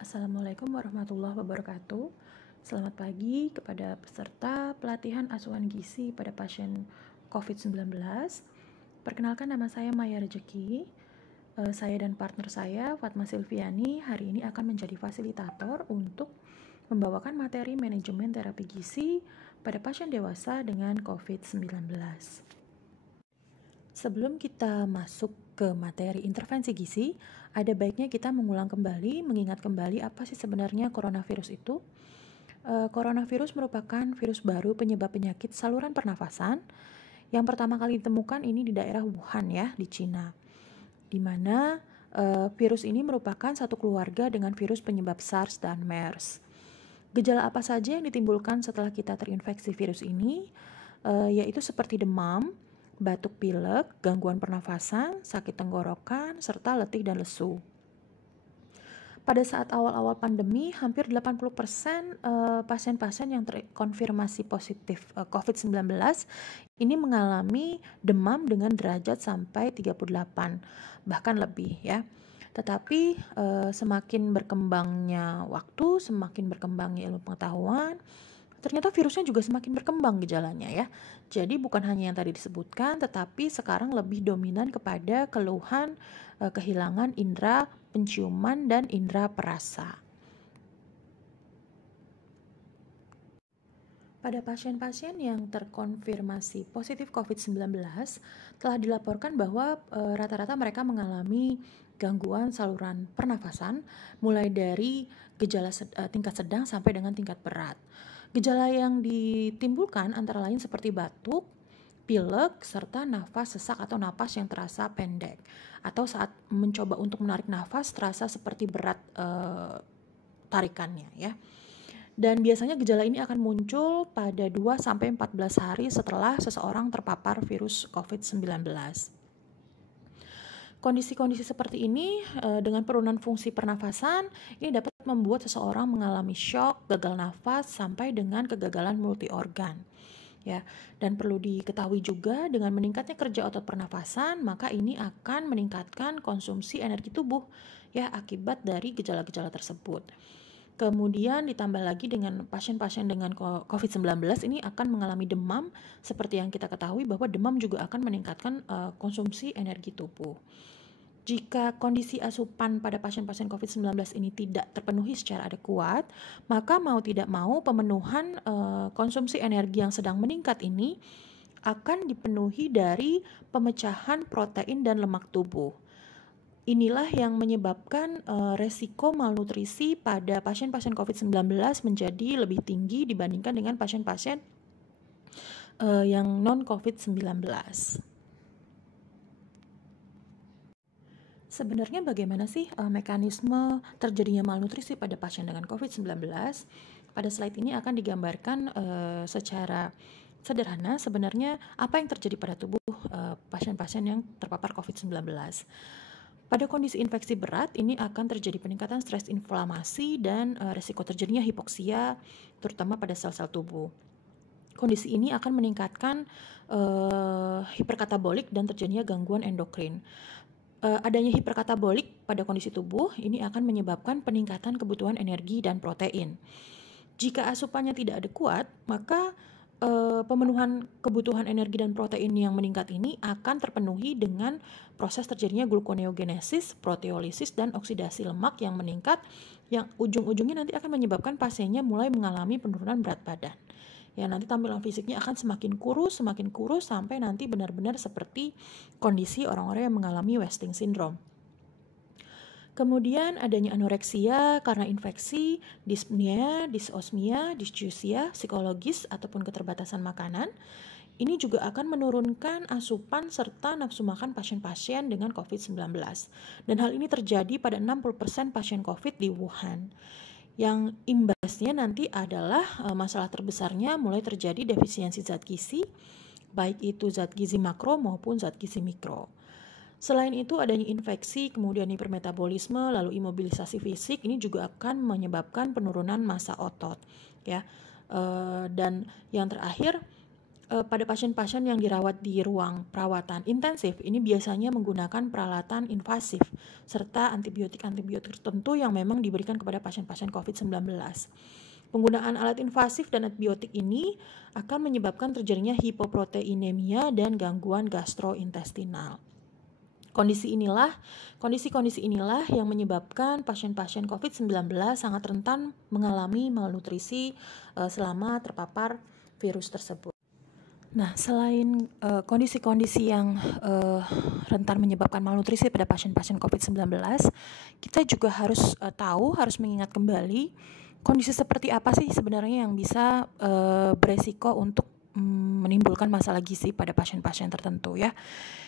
Assalamualaikum warahmatullahi wabarakatuh. Selamat pagi kepada peserta pelatihan asuhan gizi pada pasien COVID-19. Perkenalkan, nama saya Maya Rejeki. Saya dan partner saya, Fatma Silviani, hari ini akan menjadi fasilitator untuk membawakan materi manajemen terapi gizi pada pasien dewasa dengan COVID-19. Sebelum kita masuk ke materi intervensi gizi, ada baiknya kita mengulang kembali, mengingat kembali apa sih sebenarnya coronavirus itu. Coronavirus merupakan virus baru penyebab penyakit saluran pernafasan yang pertama kali ditemukan ini di daerah Wuhan ya, di Cina, di mana virus ini merupakan satu keluarga dengan virus penyebab SARS dan MERS. Gejala apa saja yang ditimbulkan setelah kita terinfeksi virus ini, yaitu seperti demam, batuk pilek, gangguan pernafasan, sakit tenggorokan, serta letih dan lesu. Pada saat awal-awal pandemi, hampir 80% pasien-pasien yang terkonfirmasi positif COVID-19 ini mengalami demam dengan derajat sampai 38, bahkan lebih ya. Tetapi semakin berkembangnya waktu, semakin berkembangnya ilmu pengetahuan, ternyata virusnya juga semakin berkembang gejalanya ya. Jadi bukan hanya yang tadi disebutkan, tetapi sekarang lebih dominan kepada keluhan kehilangan indera penciuman dan indera perasa. Pada pasien-pasien yang terkonfirmasi positif COVID-19, telah dilaporkan bahwa rata-rata mereka mengalami gangguan saluran pernafasan, mulai dari gejala tingkat sedang sampai dengan tingkat berat. Gejala yang ditimbulkan antara lain seperti batuk, pilek, serta nafas sesak atau napas yang terasa pendek. Atau saat mencoba untuk menarik nafas terasa seperti berat tarikannya ya. Dan biasanya gejala ini akan muncul pada 2-14 hari setelah seseorang terpapar virus COVID-19. Kondisi-kondisi seperti ini dengan penurunan fungsi pernafasan ini dapat membuat seseorang mengalami shock, gagal nafas, sampai dengan kegagalan multi organ. Ya, dan perlu diketahui juga dengan meningkatnya kerja otot pernafasan, maka ini akan meningkatkan konsumsi energi tubuh ya akibat dari gejala-gejala tersebut. Kemudian ditambah lagi dengan pasien-pasien dengan COVID-19 ini akan mengalami demam, seperti yang kita ketahui bahwa demam juga akan meningkatkan konsumsi energi tubuh. Jika kondisi asupan pada pasien-pasien COVID-19 ini tidak terpenuhi secara adekuat, maka mau tidak mau pemenuhan konsumsi energi yang sedang meningkat ini akan dipenuhi dari pemecahan protein dan lemak tubuh. Inilah yang menyebabkan resiko malnutrisi pada pasien-pasien COVID-19 menjadi lebih tinggi dibandingkan dengan pasien-pasien yang non-COVID-19. Sebenarnya bagaimana sih mekanisme terjadinya malnutrisi pada pasien dengan COVID-19? Pada slide ini akan digambarkan secara sederhana sebenarnya apa yang terjadi pada tubuh pasien-pasien yang terpapar COVID-19. Pada kondisi infeksi berat, ini akan terjadi peningkatan stres inflamasi dan resiko terjadinya hipoksia, terutama pada sel-sel tubuh. Kondisi ini akan meningkatkan hiperkatabolik dan terjadinya gangguan endokrin. Adanya hiperkatabolik pada kondisi tubuh, ini akan menyebabkan peningkatan kebutuhan energi dan protein. Jika asupannya tidak adekuat, maka pemenuhan kebutuhan energi dan protein yang meningkat ini akan terpenuhi dengan proses terjadinya gluconeogenesis, proteolisis, dan oksidasi lemak yang meningkat, yang ujung-ujungnya nanti akan menyebabkan pasiennya mulai mengalami penurunan berat badan. Ya, nanti tampilan fisiknya akan semakin kurus sampai nanti benar-benar seperti kondisi orang-orang yang mengalami wasting syndrome. Kemudian adanya anoreksia karena infeksi, dyspnea, dysosmia, dysgeusia, psikologis ataupun keterbatasan makanan. Ini juga akan menurunkan asupan serta nafsu makan pasien-pasien dengan COVID-19. Dan hal ini terjadi pada 60% pasien COVID di Wuhan. Yang imbasnya nanti adalah masalah terbesarnya mulai terjadi defisiensi zat gizi, baik itu zat gizi makro maupun zat gizi mikro. Selain itu adanya infeksi, kemudian hipermetabolisme, lalu imobilisasi fisik, ini juga akan menyebabkan penurunan massa otot ya. Dan yang terakhir Pada pasien-pasien yang dirawat di ruang perawatan intensif, ini biasanya menggunakan peralatan invasif serta antibiotik-antibiotik tertentu yang memang diberikan kepada pasien-pasien COVID-19. Penggunaan alat invasif dan antibiotik ini akan menyebabkan terjadinya hipoproteinemia dan gangguan gastrointestinal. Kondisi-kondisi inilah yang menyebabkan pasien-pasien COVID-19 sangat rentan mengalami malnutrisi selama terpapar virus tersebut. Nah, selain kondisi-kondisi yang rentan menyebabkan malnutrisi pada pasien-pasien COVID-19, kita juga harus harus mengingat kembali kondisi seperti apa sih sebenarnya yang bisa beresiko untuk menimbulkan masalah gizi pada pasien-pasien tertentu ya.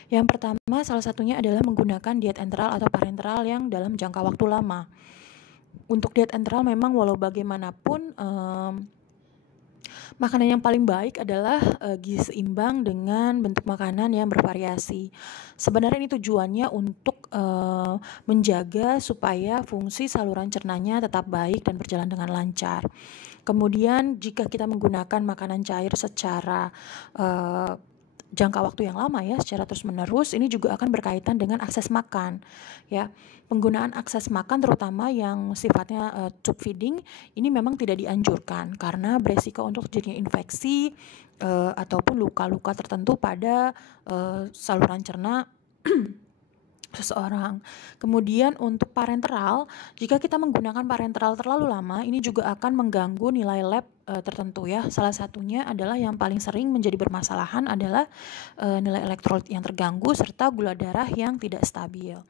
Yang pertama, salah satunya adalah menggunakan diet enteral atau parenteral yang dalam jangka waktu lama. Untuk diet enteral memang walau bagaimanapun makanan yang paling baik adalah gizi seimbang dengan bentuk makanan yang bervariasi. Sebenarnya ini tujuannya untuk menjaga supaya fungsi saluran cernanya tetap baik dan berjalan dengan lancar. Kemudian jika kita menggunakan makanan cair secara jangka waktu yang lama ya, secara terus-menerus, ini juga akan berkaitan dengan akses makan ya. Penggunaan akses makan terutama yang sifatnya tube feeding ini memang tidak dianjurkan karena beresiko untuk terjadinya infeksi ataupun luka-luka tertentu pada saluran cerna seseorang. Kemudian untuk parenteral, jika kita menggunakan parenteral terlalu lama, ini juga akan mengganggu nilai lab tertentu ya. Salah satunya adalah yang paling sering menjadi bermasalahan adalah nilai elektrolit yang terganggu serta gula darah yang tidak stabil.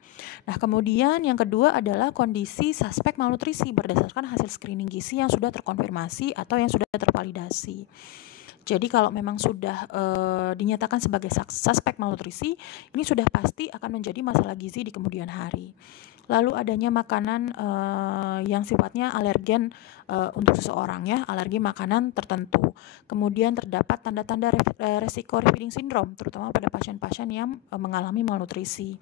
Nah, kemudian yang kedua adalah kondisi suspek malnutrisi berdasarkan hasil screening gizi yang sudah terkonfirmasi atau yang sudah tervalidasi. Jadi kalau memang sudah dinyatakan sebagai suspek malnutrisi, ini sudah pasti akan menjadi masalah gizi di kemudian hari. Lalu adanya makanan yang sifatnya alergen untuk seseorang ya, alergi makanan tertentu. Kemudian terdapat tanda-tanda resiko refeeding syndrome, terutama pada pasien-pasien yang mengalami malnutrisi.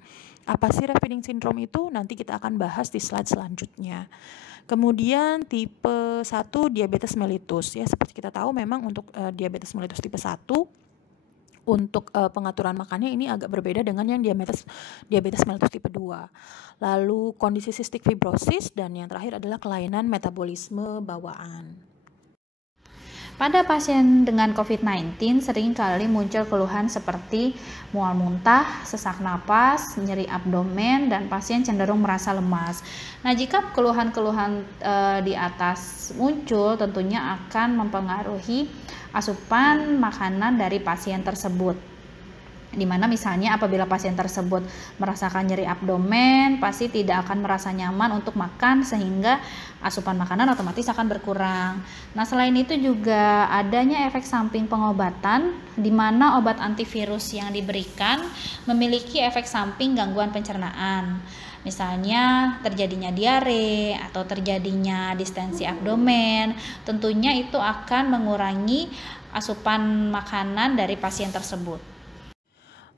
Apa sih refeeding syndrome itu? Nanti kita akan bahas di slide selanjutnya. Kemudian tipe 1 diabetes mellitus ya, seperti kita tahu memang untuk diabetes mellitus tipe 1 untuk pengaturan makannya ini agak berbeda dengan yang diabetes mellitus tipe 2. Lalu kondisi cystic fibrosis dan yang terakhir adalah kelainan metabolisme bawaan. Pada pasien dengan COVID-19 seringkali muncul keluhan seperti mual muntah, sesak napas, nyeri abdomen, dan pasien cenderung merasa lemas. Nah, jika keluhan-keluhan di atas muncul, tentunya akan mempengaruhi asupan makanan dari pasien tersebut. Di mana misalnya apabila pasien tersebut merasakan nyeri abdomen, pasti tidak akan merasa nyaman untuk makan sehingga asupan makanan otomatis akan berkurang. Nah, selain itu juga adanya efek samping pengobatan di mana obat antivirus yang diberikan memiliki efek samping gangguan pencernaan. Misalnya terjadinya diare atau terjadinya distensi abdomen, tentunya itu akan mengurangi asupan makanan dari pasien tersebut.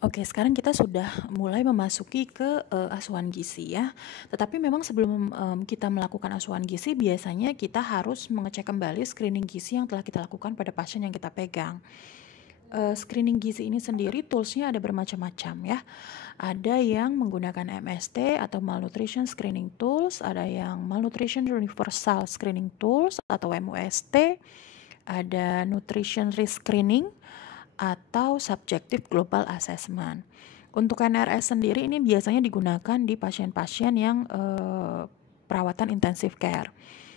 Oke, sekarang kita sudah mulai memasuki ke asuhan gizi ya. Tetapi memang sebelum kita melakukan asuhan gizi, biasanya kita harus mengecek kembali screening gizi yang telah kita lakukan pada pasien yang kita pegang. Screening gizi ini sendiri toolsnya ada bermacam-macam ya. Ada yang menggunakan MST atau Malnutrition Screening Tools, ada yang Malnutrition Universal Screening Tools atau MUST, ada Nutrition Risk Screening, atau Subjective Global Assessment. Untuk NRS sendiri ini biasanya digunakan di pasien-pasien yang perawatan intensive care.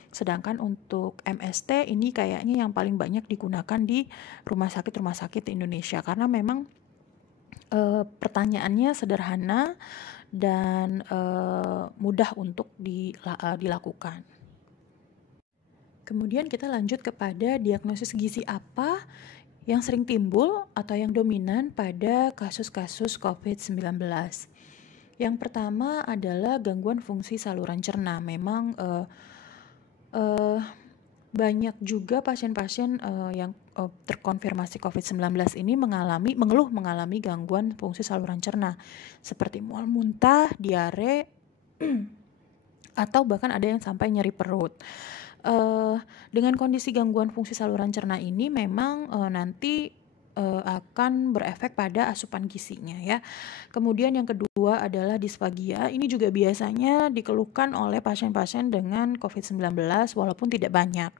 Sedangkan untuk MST ini kayaknya yang paling banyak digunakan di rumah sakit di Indonesia karena memang pertanyaannya sederhana dan mudah untuk dilakukan. Kemudian kita lanjut kepada diagnosis gizi apa yang sering timbul atau yang dominan pada kasus-kasus COVID-19. Yang pertama adalah gangguan fungsi saluran cerna. Memang banyak juga pasien-pasien yang terkonfirmasi COVID-19 ini mengeluh mengalami gangguan fungsi saluran cerna seperti mual muntah, diare, atau bahkan ada yang sampai nyeri perut. Dengan kondisi gangguan fungsi saluran cerna ini memang nanti akan berefek pada asupan gizinya ya. Kemudian yang kedua adalah disfagia. Ini juga biasanya dikeluhkan oleh pasien-pasien dengan COVID-19 walaupun tidak banyak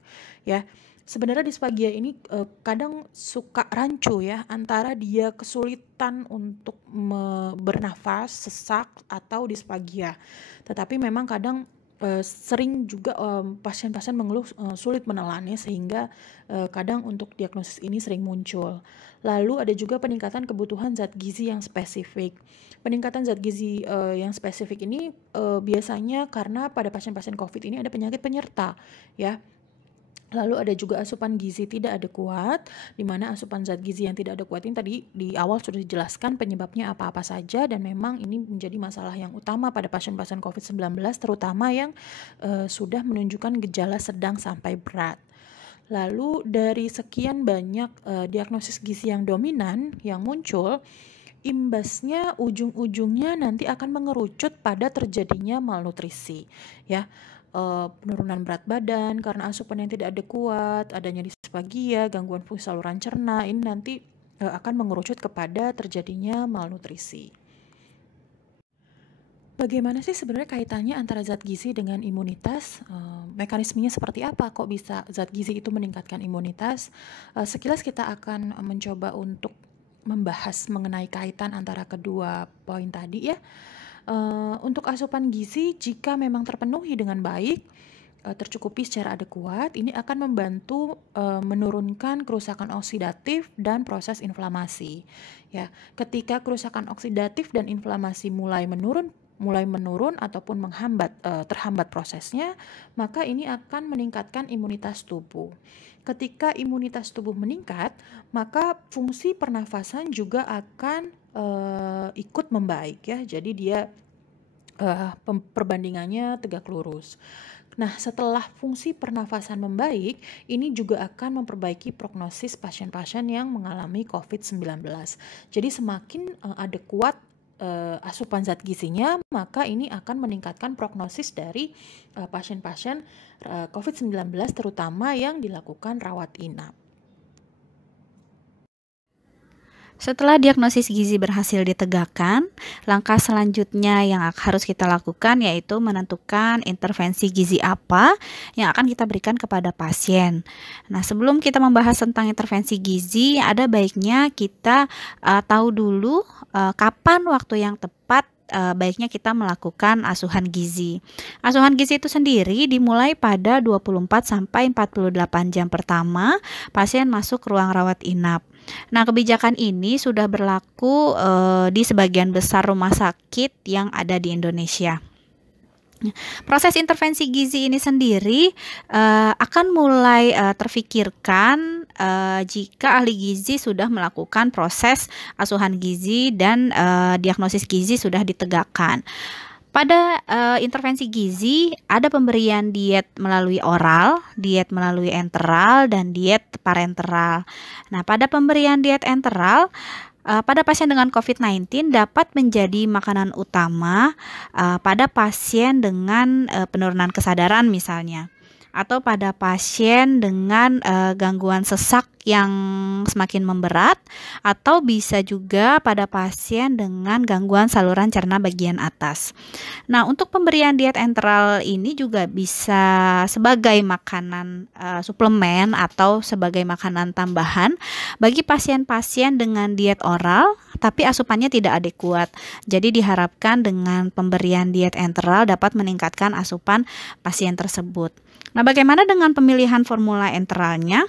ya. Sebenarnya disfagia ini kadang suka rancu ya, antara dia kesulitan untuk bernafas, sesak, atau disfagia. Tetapi memang kadang sering juga pasien-pasien mengeluh sulit menelan ya, sehingga kadang untuk diagnosis ini sering muncul. Lalu ada juga peningkatan kebutuhan zat gizi yang spesifik. Peningkatan zat gizi yang spesifik ini biasanya karena pada pasien-pasien COVID ini ada penyakit penyerta ya. Lalu ada juga asupan gizi tidak adekuat, di mana asupan zat gizi yang tidak adekuat ini tadi di awal sudah dijelaskan penyebabnya apa-apa saja, dan memang ini menjadi masalah yang utama pada pasien-pasien COVID-19, terutama yang sudah menunjukkan gejala sedang sampai berat. Lalu dari sekian banyak diagnosis gizi yang dominan yang muncul, imbasnya ujung-ujungnya nanti akan mengerucut pada terjadinya malnutrisi ya. Penurunan berat badan karena asupan yang tidak adekuat, adanya disfagia, gangguan fungsi saluran cerna, ini nanti akan mengerucut kepada terjadinya malnutrisi. Bagaimana sih sebenarnya kaitannya antara zat gizi dengan imunitas? Mekanismenya seperti apa? Kok bisa zat gizi itu meningkatkan imunitas? Sekilas kita akan mencoba untuk membahas mengenai kaitan antara kedua poin tadi ya. Untuk asupan gizi, jika memang terpenuhi dengan baik, tercukupi secara adekuat, ini akan membantu menurunkan kerusakan oksidatif dan proses inflamasi. Ya, ketika kerusakan oksidatif dan inflamasi mulai menurun ataupun terhambat prosesnya, maka ini akan meningkatkan imunitas tubuh. Ketika imunitas tubuh meningkat, maka fungsi pernafasan juga akan ikut membaik ya. Jadi dia perbandingannya tegak lurus. Nah, setelah fungsi pernafasan membaik, ini juga akan memperbaiki prognosis pasien-pasien yang mengalami COVID-19. Jadi semakin adekuat asupan zat gizinya, maka ini akan meningkatkan prognosis dari pasien-pasien COVID-19, terutama yang dilakukan rawat inap. Setelah diagnosis gizi berhasil ditegakkan, langkah selanjutnya yang harus kita lakukan yaitu menentukan intervensi gizi apa yang akan kita berikan kepada pasien. Nah, sebelum kita membahas tentang intervensi gizi, ada baiknya kita tahu dulu kapan waktu yang tepat baiknya kita melakukan asuhan gizi. Asuhan gizi itu sendiri dimulai pada 24 sampai 48 jam pertama pasien masuk ruang rawat inap. Nah, kebijakan ini sudah berlaku di sebagian besar rumah sakit yang ada di Indonesia. Proses intervensi gizi ini sendiri akan mulai terfikirkan jika ahli gizi sudah melakukan proses asuhan gizi dan diagnosis gizi sudah ditegakkan. Pada intervensi gizi ada pemberian diet melalui oral, diet melalui enteral, dan diet parenteral. Nah, pada pemberian diet enteral pada pasien dengan COVID-19 dapat menjadi makanan utama pada pasien dengan penurunan kesadaran misalnya, atau pada pasien dengan gangguan sesak yang semakin memberat, atau bisa juga pada pasien dengan gangguan saluran cerna bagian atas. Nah, untuk pemberian diet enteral ini juga bisa sebagai makanan suplemen atau sebagai makanan tambahan bagi pasien-pasien dengan diet oral tapi asupannya tidak adekuat. Jadi diharapkan dengan pemberian diet enteral dapat meningkatkan asupan pasien tersebut. Nah, bagaimana dengan pemilihan formula enteralnya?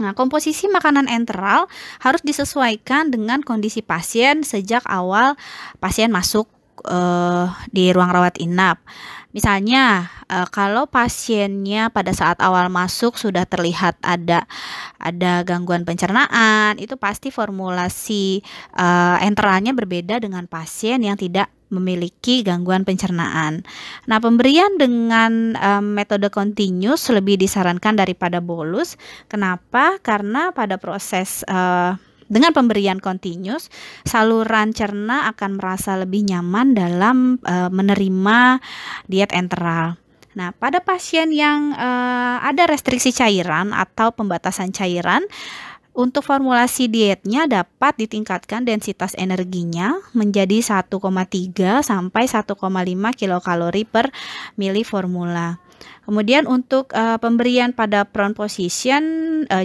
Nah, komposisi makanan enteral harus disesuaikan dengan kondisi pasien sejak awal pasien masuk di ruang rawat inap. Misalnya, kalau pasiennya pada saat awal masuk sudah terlihat ada gangguan pencernaan, itu pasti formulasi enteralnya berbeda dengan pasien yang tidak memiliki gangguan pencernaan. Nah, pemberian dengan metode continuous lebih disarankan daripada bolus. Kenapa? Karena pada proses dengan pemberian continuous, saluran cerna akan merasa lebih nyaman dalam menerima diet enteral. Nah, pada pasien yang ada restriksi cairan atau pembatasan cairan, Untuk formulasi dietnya dapat ditingkatkan densitas energinya menjadi 1,3 sampai 1,5 kilokalori per mili formula. Kemudian untuk pemberian pada prone position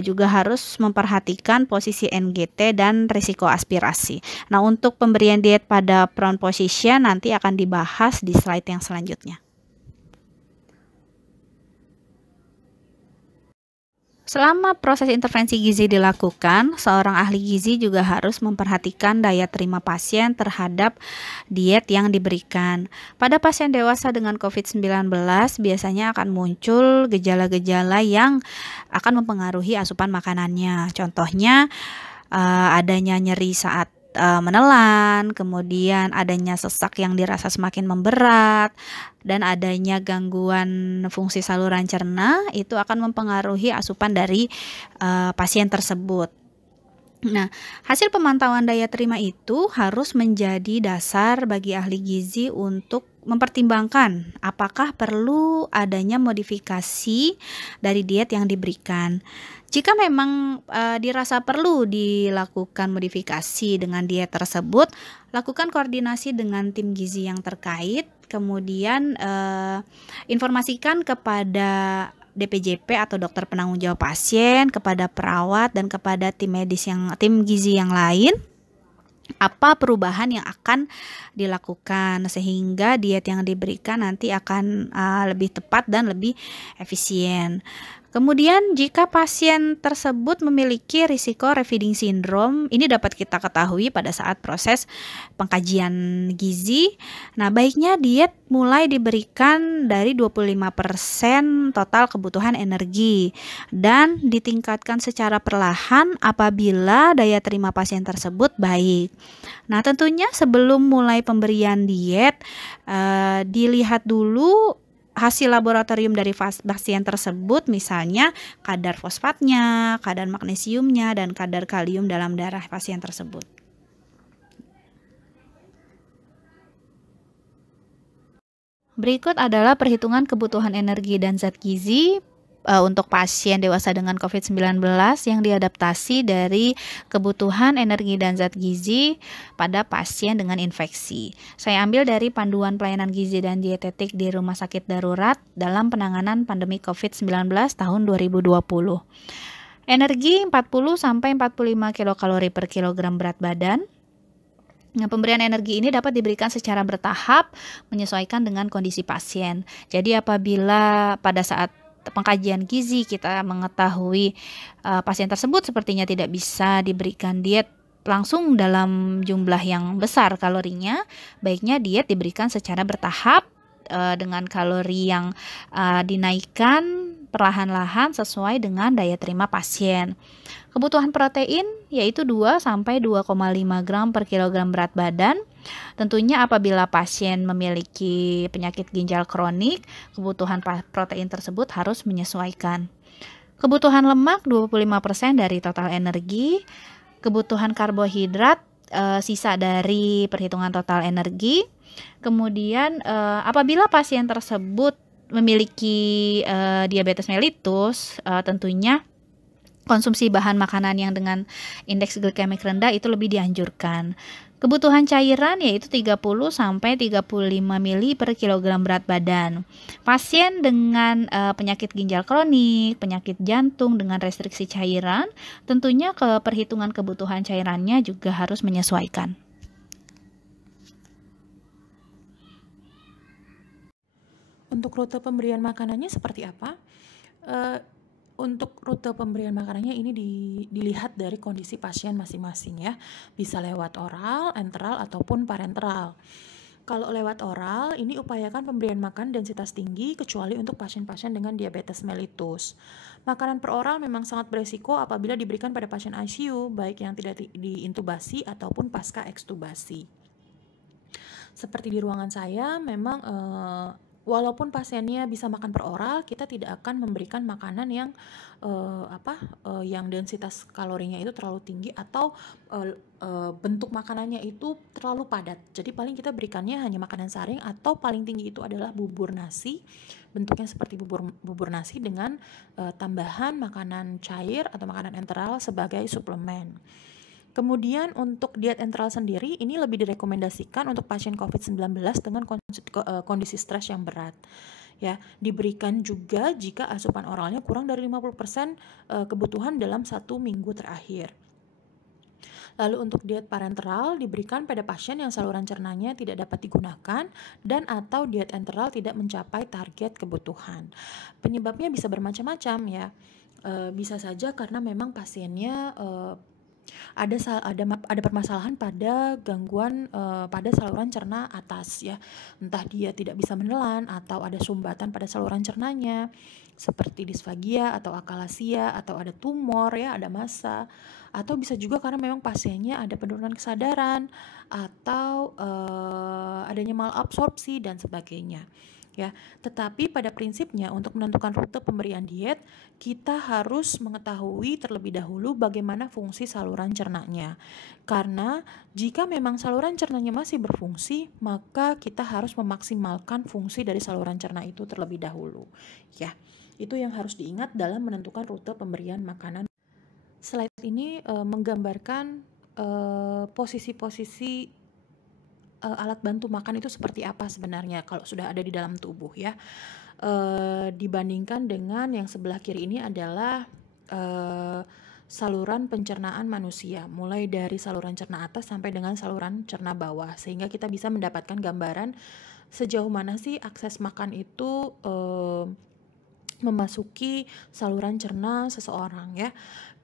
juga harus memperhatikan posisi NGT dan risiko aspirasi. Nah, untuk pemberian diet pada prone position nanti akan dibahas di slide yang selanjutnya. Selama proses intervensi gizi dilakukan, seorang ahli gizi juga harus memperhatikan daya terima pasien terhadap diet yang diberikan. Pada pasien dewasa dengan COVID-19 biasanya akan muncul gejala-gejala yang akan mempengaruhi asupan makanannya. Contohnya adanya nyeri saat menelan, kemudian adanya sesak yang dirasa semakin memberat, dan adanya gangguan fungsi saluran cerna, itu akan mempengaruhi asupan dari pasien tersebut. Nah, hasil pemantauan daya terima itu harus menjadi dasar bagi ahli gizi untuk mempertimbangkan apakah perlu adanya modifikasi dari diet yang diberikan. Jika memang dirasa perlu dilakukan modifikasi dengan diet tersebut, lakukan koordinasi dengan tim gizi yang terkait, kemudian informasikan kepada DPJP atau dokter penanggung jawab pasien, kepada perawat dan kepada tim gizi yang lain apa perubahan yang akan dilakukan sehingga diet yang diberikan nanti akan lebih tepat dan lebih efisien. Kemudian jika pasien tersebut memiliki risiko refeeding syndrome, ini dapat kita ketahui pada saat proses pengkajian gizi. Nah, baiknya diet mulai diberikan dari 25% total kebutuhan energi dan ditingkatkan secara perlahan apabila daya terima pasien tersebut baik. Nah, tentunya sebelum mulai pemberian diet, dilihat dulu hasil laboratorium dari pasien tersebut, misalnya kadar fosfatnya, kadar magnesiumnya, dan kadar kalium dalam darah pasien tersebut. Berikut adalah perhitungan kebutuhan energi dan zat gizi untuk pasien dewasa dengan COVID-19 yang diadaptasi dari kebutuhan energi dan zat gizi pada pasien dengan infeksi. Saya ambil dari Panduan Pelayanan Gizi dan Dietetik di Rumah Sakit Darurat dalam penanganan pandemi COVID-19 tahun 2020. Energi 40-45 kilokalori per kilogram berat badan. Nah, pemberian energi ini dapat diberikan secara bertahap menyesuaikan dengan kondisi pasien. Jadi apabila pada saat pengkajian gizi kita mengetahui pasien tersebut sepertinya tidak bisa diberikan diet langsung dalam jumlah yang besar kalorinya, baiknya diet diberikan secara bertahap dengan kalori yang dinaikkan perlahan-lahan sesuai dengan daya terima pasien. Kebutuhan protein yaitu 2-2,5 gram per kilogram berat badan. Tentunya apabila pasien memiliki penyakit ginjal kronik, kebutuhan protein tersebut harus menyesuaikan. Kebutuhan lemak 25% dari total energi. Kebutuhan karbohidrat sisa dari perhitungan total energi. Kemudian apabila pasien tersebut memiliki diabetes mellitus, tentunya konsumsi bahan makanan yang dengan indeks glikemik rendah itu lebih dianjurkan. Kebutuhan cairan yaitu 30-35 ml per kilogram berat badan. Pasien dengan penyakit ginjal kronik, penyakit jantung dengan restriksi cairan, tentunya perhitungan kebutuhan cairannya juga harus menyesuaikan. Untuk rute pemberian makanannya seperti apa? Untuk rute pemberian makanannya ini dilihat dari kondisi pasien masing-masing ya. Bisa lewat oral, enteral, ataupun parenteral. Kalau lewat oral, ini upayakan pemberian makan densitas tinggi kecuali untuk pasien-pasien dengan diabetes mellitus. Makanan per oral memang sangat beresiko apabila diberikan pada pasien ICU, baik yang tidak diintubasi ataupun pasca ekstubasi. Seperti di ruangan saya, memang walaupun pasiennya bisa makan per oral, kita tidak akan memberikan makanan yang yang densitas kalorinya itu terlalu tinggi atau bentuk makanannya itu terlalu padat. Jadi paling kita berikannya hanya makanan saring, atau paling tinggi itu adalah bubur nasi, bentuknya seperti bubur nasi dengan tambahan makanan cair atau makanan enteral sebagai suplemen. Kemudian untuk diet enteral sendiri ini lebih direkomendasikan untuk pasien COVID-19 dengan kondisi stres yang berat. Ya, diberikan juga jika asupan oralnya kurang dari 50% kebutuhan dalam 1 minggu terakhir. Lalu untuk diet parenteral diberikan pada pasien yang saluran cernanya tidak dapat digunakan dan atau diet enteral tidak mencapai target kebutuhan. Penyebabnya bisa bermacam-macam ya. Bisa saja karena memang pasiennya ada permasalahan pada gangguan pada saluran cerna atas ya, entah dia tidak bisa menelan atau ada sumbatan pada saluran cernanya seperti disfagia atau akalasia, atau ada tumor ya, ada massa, atau bisa juga karena memang pasiennya ada penurunan kesadaran atau adanya malabsorpsi dan sebagainya. Ya, tetapi pada prinsipnya untuk menentukan rute pemberian diet, kita harus mengetahui terlebih dahulu bagaimana fungsi saluran cernanya. Karena jika memang saluran cernanya masih berfungsi, maka kita harus memaksimalkan fungsi dari saluran cerna itu terlebih dahulu. Ya, itu yang harus diingat dalam menentukan rute pemberian makanan. Slide ini menggambarkan posisi-posisi alat bantu makan itu seperti apa sebenarnya kalau sudah ada di dalam tubuh ya. Dibandingkan dengan yang sebelah kiri ini adalah saluran pencernaan manusia, mulai dari saluran cerna atas sampai dengan saluran cerna bawah, sehingga kita bisa mendapatkan gambaran sejauh mana sih akses makan itu memasuki saluran cerna seseorang ya.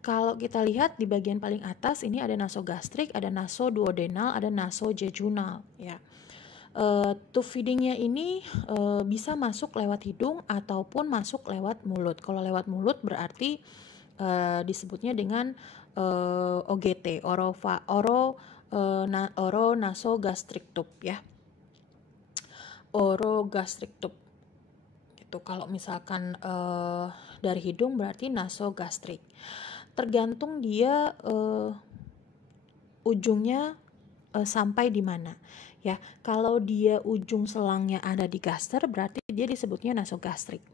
Kalau kita lihat di bagian paling atas ini ada nasogastrik, ada nasoduodenal, ada nasojejunal ya. Tube feedingnya ini bisa masuk lewat hidung ataupun masuk lewat mulut. Kalau lewat mulut berarti disebutnya dengan OGT, oronasogastric tube ya. Orogastric tube. Itu kalau misalkan dari hidung berarti nasogastrik. Tergantung dia ujungnya sampai di mana ya. Kalau dia ujung selangnya ada di gaster berarti dia disebutnya nasogastrik.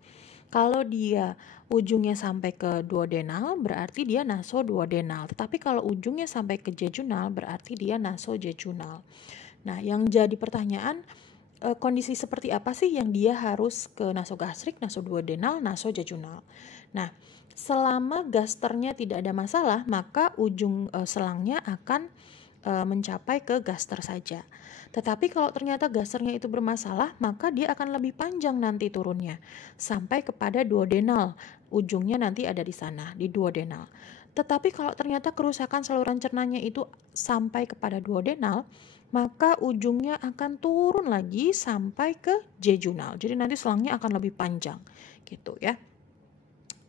Kalau dia ujungnya sampai ke duodenal berarti dia nasoduodenal. Tetapi kalau ujungnya sampai ke jejunal berarti dia nasojejunal. Nah, yang jadi pertanyaan, kondisi seperti apa sih yang dia harus ke nasogastrik, nasoduodenal, nasojejunal. Nah, selama gasternya tidak ada masalah, maka ujung selangnya akan mencapai ke gaster saja. Tetapi kalau ternyata gasternya itu bermasalah, maka dia akan lebih panjang nanti turunnya sampai kepada duodenal. Ujungnya nanti ada di sana, di duodenal. Tetapi kalau ternyata kerusakan saluran cernanya itu sampai kepada duodenal, maka ujungnya akan turun lagi sampai ke jejunal. Jadi nanti selangnya akan lebih panjang gitu ya.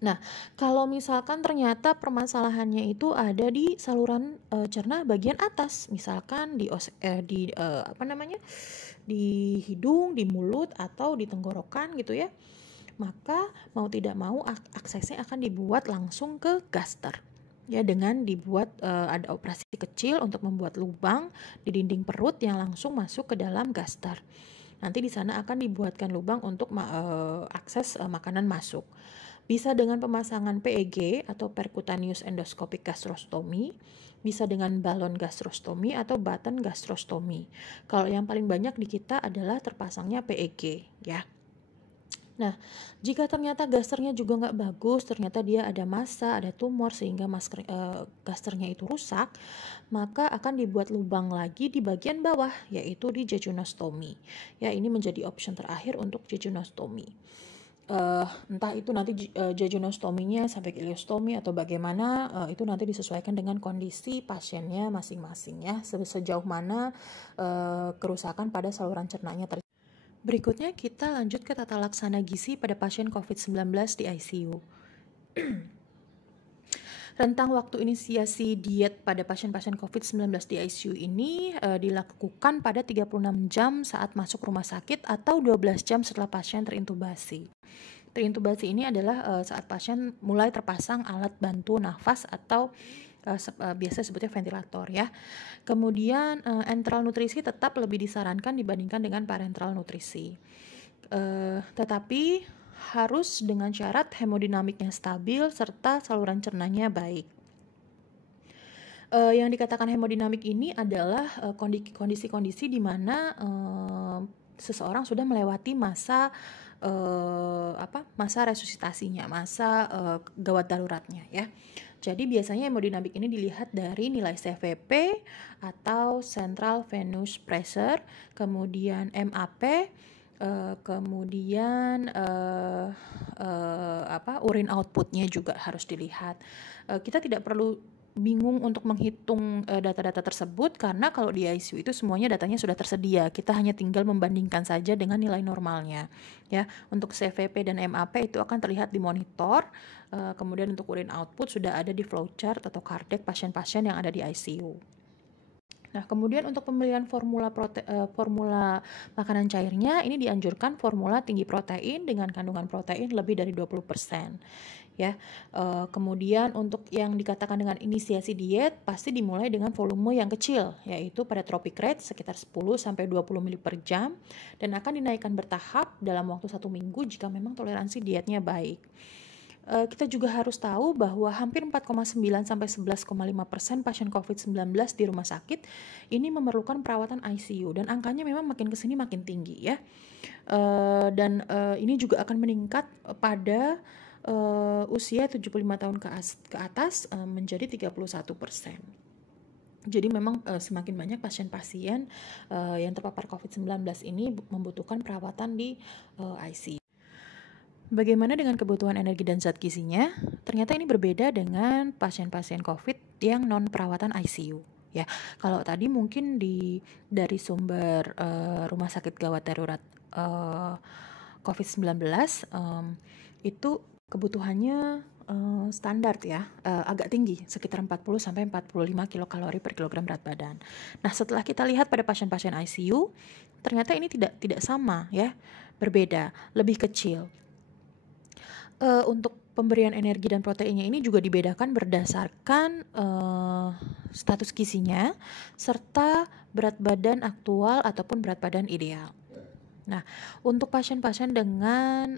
Nah, kalau misalkan ternyata permasalahannya itu ada di saluran cerna bagian atas, misalkan di hidung, di mulut atau di tenggorokan gitu ya, maka mau tidak mau aksesnya akan dibuat langsung ke gaster. Ya, dengan dibuat ada operasi kecil untuk membuat lubang di dinding perut yang langsung masuk ke dalam gaster. Nanti di sana akan dibuatkan lubang untuk akses makanan masuk. Bisa dengan pemasangan PEG atau percutaneous endoscopic gastrostomy, bisa dengan balon gastrostomy atau button gastrostomy. Kalau yang paling banyak di kita adalah terpasangnya PEG ya. Nah, jika ternyata gasternya juga nggak bagus, ternyata dia ada massa, ada tumor sehingga gasternya itu rusak, maka akan dibuat lubang lagi di bagian bawah, yaitu di jejunostomy. Ya, ini menjadi option terakhir untuk jejunostomy. Entah itu nanti jejunostominya sampai ileostomi atau bagaimana, itu nanti disesuaikan dengan kondisi pasiennya masing-masing ya, sejauh mana kerusakan pada saluran cernanya terjadi. Berikutnya kita lanjut ke tata laksana gizi pada pasien COVID-19 di ICU. Rentang waktu inisiasi diet pada pasien-pasien COVID-19 di ICU ini dilakukan pada 36 jam saat masuk rumah sakit atau 12 jam setelah pasien terintubasi. Terintubasi ini adalah saat pasien mulai terpasang alat bantu nafas atau biasa sebutnya ventilator ya. Kemudian enteral nutrisi tetap lebih disarankan dibandingkan dengan parenteral nutrisi. Tetapi harus dengan syarat hemodinamiknya stabil serta saluran cernanya baik. Yang dikatakan hemodinamik ini adalah kondisi-kondisi di mana seseorang sudah melewati masa resusitasinya, masa gawat daruratnya ya. Jadi biasanya hemodinamik ini dilihat dari nilai CVP atau Central Venous Pressure, kemudian MAP, kemudian urine outputnya juga harus dilihat. Kita tidak perlu bingung untuk menghitung data-data tersebut karena kalau di ICU itu semuanya datanya sudah tersedia. Kita hanya tinggal membandingkan saja dengan nilai normalnya. Ya, untuk CVP dan MAP itu akan terlihat di monitor. Kemudian untuk urine output sudah ada di flowchart atau cardiac pasien-pasien yang ada di ICU. Nah, kemudian untuk pemilihan formula makanan cairnya ini dianjurkan formula tinggi protein dengan kandungan protein lebih dari 20%. Ya. Kemudian untuk yang dikatakan dengan inisiasi diet pasti dimulai dengan volume yang kecil, yaitu pada tropic rate sekitar 10 sampai 20 ml per jam dan akan dinaikkan bertahap dalam waktu 1 minggu jika memang toleransi dietnya baik. Kita juga harus tahu bahwa hampir 4,9 sampai 11,5% pasien COVID-19 di rumah sakit ini memerlukan perawatan ICU dan angkanya memang makin kesini makin tinggi ya. Dan ini juga akan meningkat pada usia 75 tahun ke atas menjadi 31%. Jadi memang semakin banyak pasien-pasien yang terpapar COVID-19 ini membutuhkan perawatan di ICU. Bagaimana dengan kebutuhan energi dan zat gizinya? Ternyata ini berbeda dengan pasien-pasien COVID yang non perawatan ICU. Ya, kalau tadi mungkin dari sumber rumah sakit gawat darurat COVID-19 itu kebutuhannya standar ya, agak tinggi, sekitar 40 sampai 45 kilokalori per kilogram berat badan. Nah, setelah kita lihat pada pasien-pasien ICU, ternyata ini tidak sama ya, berbeda, lebih kecil. Untuk pemberian energi dan proteinnya ini juga dibedakan berdasarkan status gizinya serta berat badan aktual ataupun berat badan ideal. Nah, untuk pasien-pasien dengan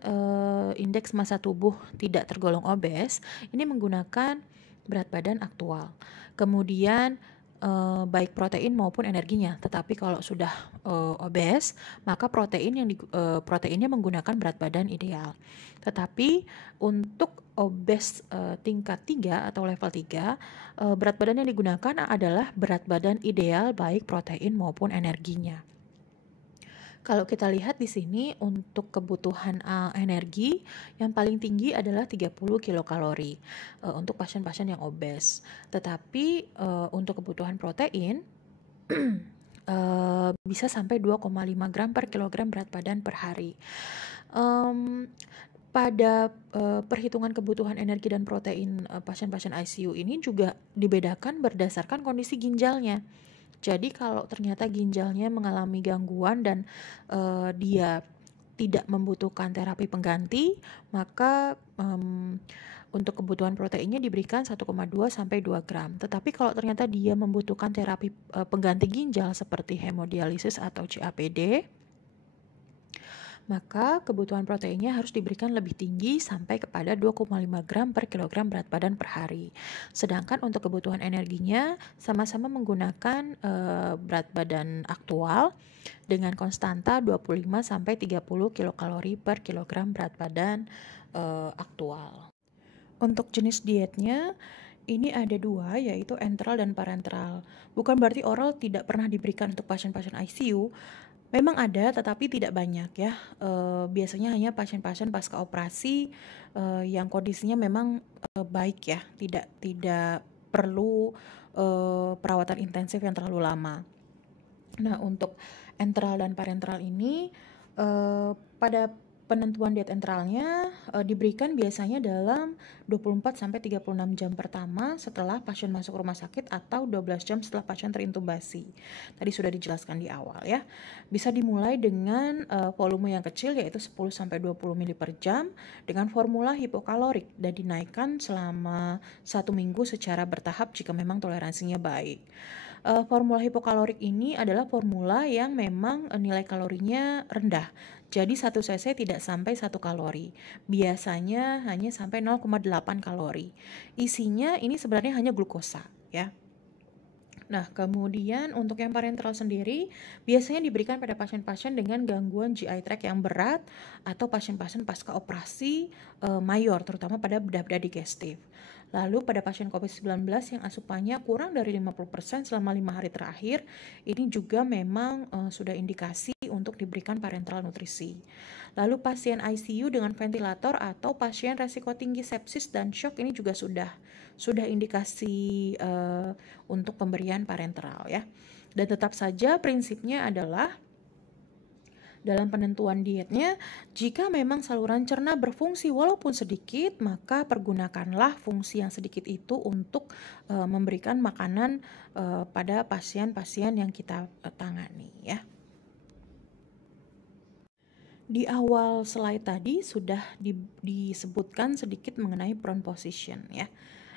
indeks massa tubuh tidak tergolong obes, ini menggunakan berat badan aktual. Kemudian baik protein maupun energinya. Tetapi kalau sudah obes, maka proteinnya menggunakan berat badan ideal. Tetapi untuk obes tingkat 3 atau level 3, berat badan yang digunakan adalah berat badan ideal baik protein maupun energinya. Kalau kita lihat di sini untuk kebutuhan energi yang paling tinggi adalah 30 kilokalori untuk pasien-pasien yang obes. Tetapi untuk kebutuhan protein bisa sampai 2,5 gram per kilogram berat badan per hari. Pada perhitungan kebutuhan energi dan protein pasien-pasien ICU ini juga dibedakan berdasarkan kondisi ginjalnya. Jadi kalau ternyata ginjalnya mengalami gangguan dan dia tidak membutuhkan terapi pengganti, maka untuk kebutuhan proteinnya diberikan 1,2 sampai 2 gram. Tetapi kalau ternyata dia membutuhkan terapi pengganti ginjal seperti hemodialisis atau CAPD, maka kebutuhan proteinnya harus diberikan lebih tinggi sampai kepada 2,5 gram per kilogram berat badan per hari. Sedangkan untuk kebutuhan energinya sama-sama menggunakan berat badan aktual dengan konstanta 25 sampai 30 kilokalori per kilogram berat badan aktual. Untuk jenis dietnya ini ada 2, yaitu enteral dan parenteral. Bukan berarti oral tidak pernah diberikan untuk pasien-pasien ICU. Memang ada, tetapi tidak banyak ya. Biasanya hanya pasien-pasien pasca operasi yang kondisinya memang baik ya, tidak perlu perawatan intensif yang terlalu lama. Nah, untuk enteral dan parenteral ini pada penentuan diet enteralnya diberikan biasanya dalam 24-36 jam pertama setelah pasien masuk rumah sakit atau 12 jam setelah pasien terintubasi. Tadi sudah dijelaskan di awal ya. Bisa dimulai dengan volume yang kecil yaitu 10-20 ml per jam dengan formula hipokalorik dan dinaikkan selama 1 minggu secara bertahap jika memang toleransinya baik. Formula hipokalorik ini adalah formula yang memang nilai kalorinya rendah. Jadi 1 cc tidak sampai 1 kalori. Biasanya hanya sampai 0,8 kalori. Isinya ini sebenarnya hanya glukosa ya. Nah, kemudian untuk yang parenteral sendiri biasanya diberikan pada pasien-pasien dengan gangguan GI tract yang berat atau pasien-pasien pasca operasi mayor, terutama pada bedah-bedah digestif. Lalu pada pasien COVID-19 yang asupannya kurang dari 50% selama 5 hari terakhir, ini juga memang sudah indikasi untuk diberikan parenteral nutrisi. Lalu pasien ICU dengan ventilator atau pasien resiko tinggi sepsis dan shock ini juga sudah indikasi untuk pemberian parenteral ya. Dan tetap saja prinsipnya adalah dalam penentuan dietnya, jika memang saluran cerna berfungsi walaupun sedikit, maka pergunakanlah fungsi yang sedikit itu untuk memberikan makanan pada pasien-pasien yang kita tangani ya. Di awal slide tadi sudah disebutkan sedikit mengenai prone position ya.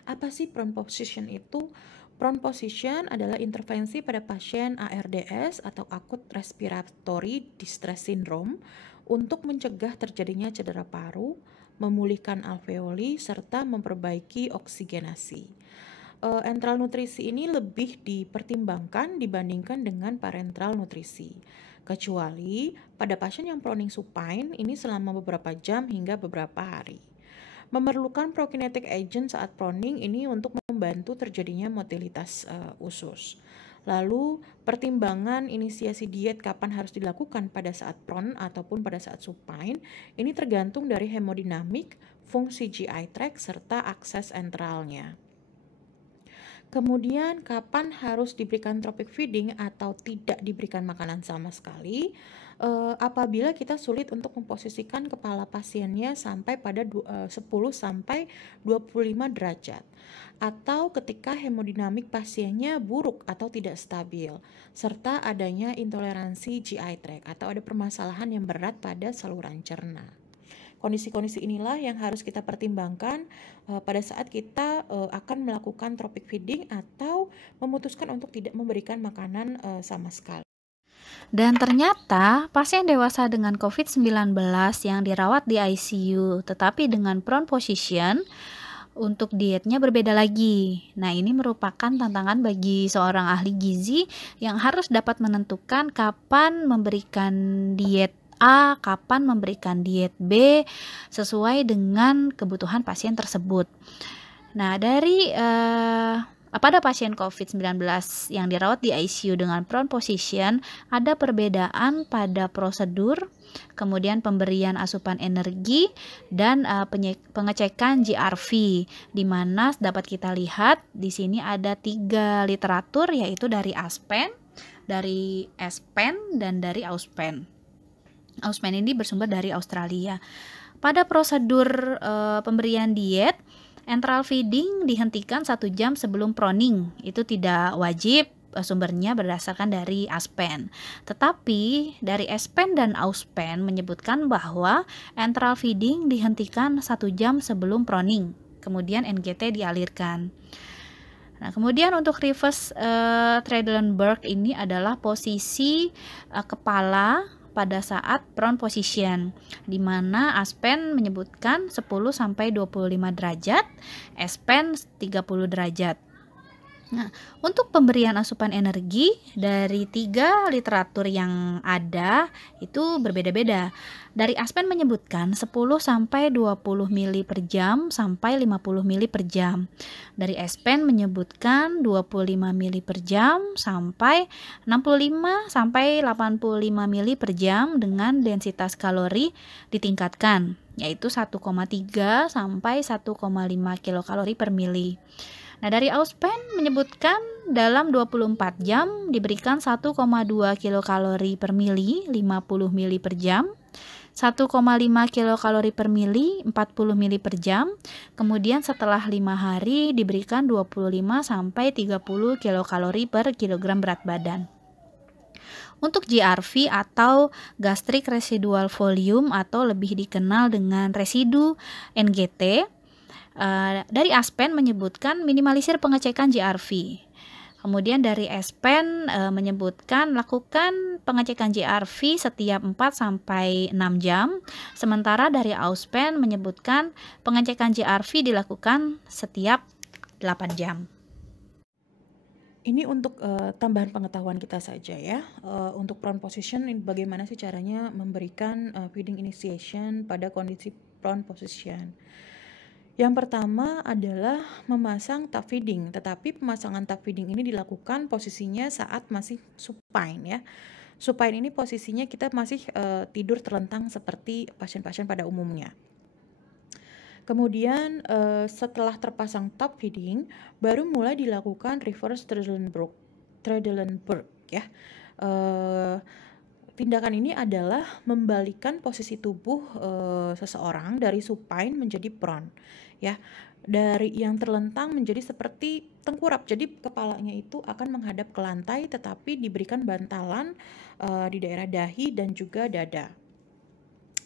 Apa sih prone position itu? Prone position adalah intervensi pada pasien ARDS atau Acute Respiratory Distress Syndrome untuk mencegah terjadinya cedera paru, memulihkan alveoli, serta memperbaiki oksigenasi. Enteral nutrisi ini lebih dipertimbangkan dibandingkan dengan parenteral nutrisi. Kecuali pada pasien yang proning supine ini selama beberapa jam hingga beberapa hari. Memerlukan prokinetic agent saat proning ini untuk membantu terjadinya motilitas usus. Lalu pertimbangan inisiasi diet kapan harus dilakukan pada saat prone ataupun pada saat supine ini tergantung dari hemodinamik, fungsi GI tract serta akses enteralnya. Kemudian kapan harus diberikan tropic feeding atau tidak diberikan makanan sama sekali? Apabila kita sulit untuk memposisikan kepala pasiennya sampai pada 10-25 derajat atau ketika hemodinamik pasiennya buruk atau tidak stabil serta adanya intoleransi GI tract atau ada permasalahan yang berat pada saluran cerna. Kondisi-kondisi inilah yang harus kita pertimbangkan pada saat kita akan melakukan tropic feeding atau memutuskan untuk tidak memberikan makanan sama sekali. Dan ternyata pasien dewasa dengan COVID-19 yang dirawat di ICU tetapi dengan prone position untuk dietnya berbeda lagi. Nah, ini merupakan tantangan bagi seorang ahli gizi yang harus dapat menentukan kapan memberikan diet A, kapan memberikan diet B sesuai dengan kebutuhan pasien tersebut. Nah, pada pasien COVID-19 yang dirawat di ICU dengan prone position, ada perbedaan pada prosedur, kemudian pemberian asupan energi, dan pengecekan GRV, di mana dapat kita lihat di sini ada 3 literatur, yaitu dari ASPEN, dari ESPEN, dan dari AUSPEN. AUSPEN ini bersumber dari Australia. Pada prosedur pemberian diet, enteral feeding dihentikan 1 jam sebelum proning. Itu tidak wajib, sumbernya berdasarkan dari ASPEN. Tetapi dari ESPEN dan AUSPEN menyebutkan bahwa enteral feeding dihentikan 1 jam sebelum proning. Kemudian NGT dialirkan. Nah, kemudian untuk reverse Trendelenburg ini adalah posisi kepala pada saat prone position, di mana ASPEN menyebutkan 10-25 derajat, ESPEN 30 derajat. Nah, untuk pemberian asupan energi dari 3 literatur yang ada itu berbeda-beda. Dari ASPEN menyebutkan 10-20 ml per jam sampai 50 ml per jam. Dari ESPEN menyebutkan 25 ml per jam sampai 65 sampai 85 ml per jam dengan densitas kalori ditingkatkan, yaitu 1,3 sampai 1,5 kilokalori per mili. Nah, dari AUSPEN menyebutkan dalam 24 jam diberikan 1,2 kilokalori per mili, 50 mili per jam, 1,5 kilokalori per mili, 40 mili per jam. Kemudian setelah 5 hari diberikan 25 sampai 30 kilokalori per kilogram berat badan. Untuk GRV atau gastric residual volume atau lebih dikenal dengan residu NGT, dari ASPEN menyebutkan minimalisir pengecekan GRV. Kemudian dari ASPEN menyebutkan lakukan pengecekan GRV setiap 4-6 jam. Sementara dari AUSPEN menyebutkan pengecekan GRV dilakukan setiap 8 jam. Ini untuk tambahan pengetahuan kita saja ya. Untuk prone position, bagaimana sih caranya memberikan feeding initiation pada kondisi prone position. Yang pertama adalah memasang tub feeding, tetapi pemasangan tub feeding ini dilakukan posisinya saat masih supine ya. Supine ini posisinya kita masih tidur terlentang seperti pasien-pasien pada umumnya. Kemudian setelah terpasang tub feeding, baru mulai dilakukan reverse Trendelenburg ya. Tindakan ini adalah membalikkan posisi tubuh seseorang dari supine menjadi prone ya. Dari yang terlentang menjadi seperti tengkurap. Jadi kepalanya itu akan menghadap ke lantai tetapi diberikan bantalan di daerah dahi dan juga dada.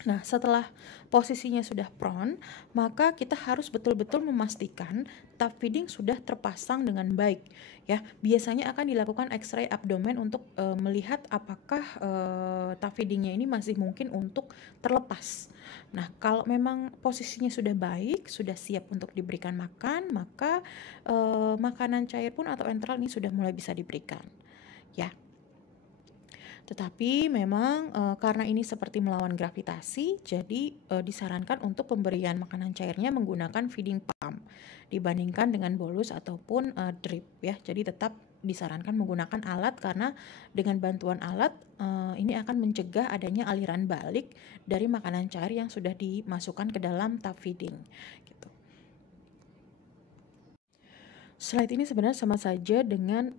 Nah, setelah posisinya sudah prone, maka kita harus betul-betul memastikan tub feeding sudah terpasang dengan baik. Ya, biasanya akan dilakukan X-ray abdomen untuk melihat apakah tub feedingnya ini masih mungkin untuk terlepas. Nah, kalau memang posisinya sudah baik, sudah siap untuk diberikan makan, maka makanan cair pun atau enteral ini sudah mulai bisa diberikan. Ya. Tetapi memang karena ini seperti melawan gravitasi, jadi disarankan untuk pemberian makanan cairnya menggunakan feeding pump dibandingkan dengan bolus ataupun drip ya. Jadi tetap disarankan menggunakan alat karena dengan bantuan alat ini akan mencegah adanya aliran balik dari makanan cair yang sudah dimasukkan ke dalam tub feeding. Gitu. Slide ini sebenarnya sama saja dengan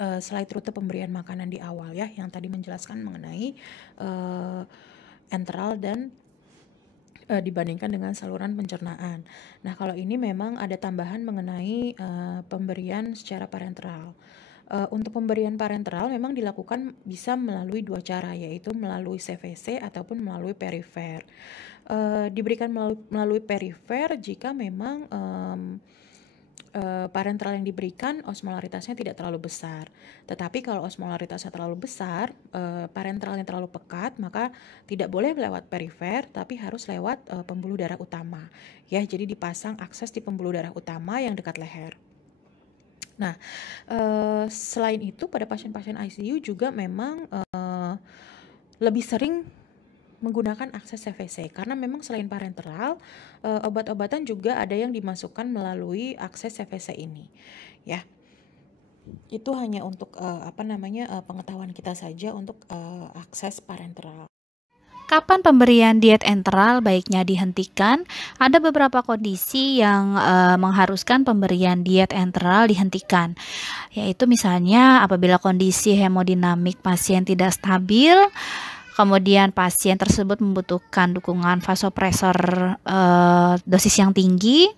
slide rute pemberian makanan di awal ya, yang tadi menjelaskan mengenai enteral dan dibandingkan dengan saluran pencernaan. Nah, kalau ini memang ada tambahan mengenai pemberian secara parenteral. Untuk pemberian parenteral memang dilakukan bisa melalui dua cara, yaitu melalui CVC ataupun melalui perifer. Diberikan melalui perifer jika memang parenteral yang diberikan osmolaritasnya tidak terlalu besar. Tetapi kalau osmolaritasnya terlalu besar, parenteralnya terlalu pekat, maka tidak boleh lewat perifer, tapi harus lewat pembuluh darah utama. Ya, jadi dipasang akses di pembuluh darah utama yang dekat leher. Nah, selain itu pada pasien-pasien ICU juga memang lebih sering menggunakan akses CVC karena memang selain parenteral obat-obatan juga ada yang dimasukkan melalui akses CVC ini ya. Itu hanya untuk pengetahuan kita saja untuk akses parenteral. Kapan pemberian diet enteral baiknya dihentikan? Ada beberapa kondisi yang mengharuskan pemberian diet enteral dihentikan, yaitu misalnya apabila kondisi hemodinamik pasien tidak stabil, kemudian pasien tersebut membutuhkan dukungan vasopresor dosis yang tinggi,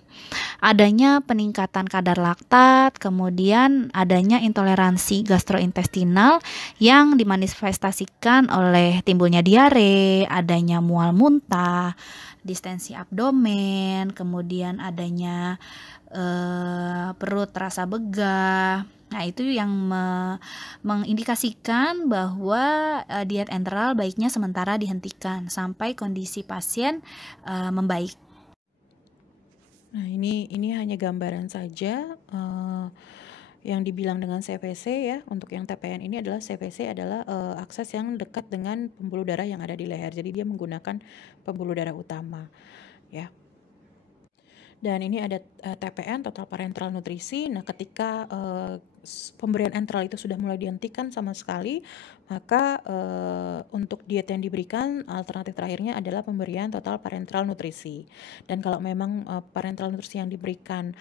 adanya peningkatan kadar laktat, kemudian adanya intoleransi gastrointestinal yang dimanifestasikan oleh timbulnya diare, adanya mual muntah, distensi abdomen, kemudian adanya perut terasa begah. Nah, itu yang mengindikasikan bahwa diet enteral baiknya sementara dihentikan sampai kondisi pasien membaik. Nah, ini hanya gambaran saja yang dibilang dengan CVC ya. Untuk yang TPN ini adalah CVC adalah akses yang dekat dengan pembuluh darah yang ada di leher. Jadi dia menggunakan pembuluh darah utama ya. Dan ini ada TPN, total parenteral nutrisi. Nah, ketika pemberian enteral itu sudah mulai dihentikan sama sekali, maka untuk diet yang diberikan alternatif terakhirnya adalah pemberian total parenteral nutrisi. Dan kalau memang parenteral nutrisi yang diberikan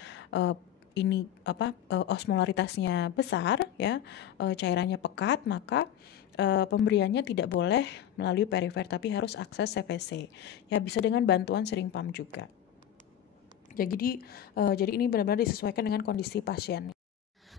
ini osmolaritasnya besar ya, cairannya pekat, maka pemberiannya tidak boleh melalui perifer tapi harus akses CVC. Ya bisa dengan bantuan sering pump juga. Jadi ini benar-benar disesuaikan dengan kondisi pasien.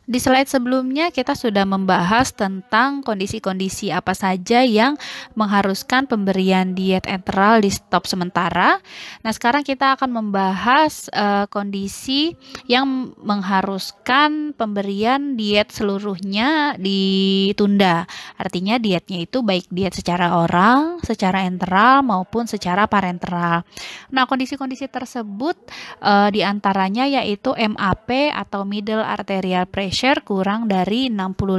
Di slide sebelumnya kita sudah membahas tentang kondisi-kondisi apa saja yang mengharuskan pemberian diet enteral di stop sementara. Nah, sekarang kita akan membahas kondisi yang mengharuskan pemberian diet seluruhnya ditunda. Artinya dietnya itu baik diet secara oral, secara enteral maupun secara parenteral. Nah, kondisi-kondisi tersebut diantaranya yaitu MAP atau middle arterial pressure kurang dari 65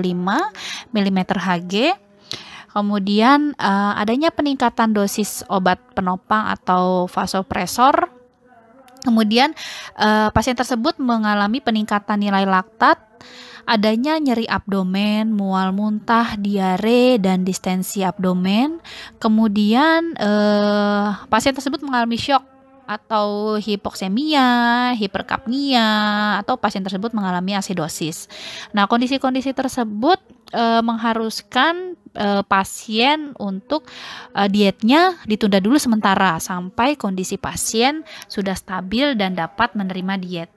mm Hg. Kemudian adanya peningkatan dosis obat penopang atau vasopresor. Kemudian pasien tersebut mengalami peningkatan nilai laktat, adanya nyeri abdomen, mual muntah, diare, dan distensi abdomen. Kemudian pasien tersebut mengalami shock atau hipoksemia, hiperkapnia, atau pasien tersebut mengalami asidosis. Nah, kondisi-kondisi tersebut mengharuskan pasien untuk dietnya ditunda dulu sementara sampai kondisi pasien sudah stabil dan dapat menerima diet.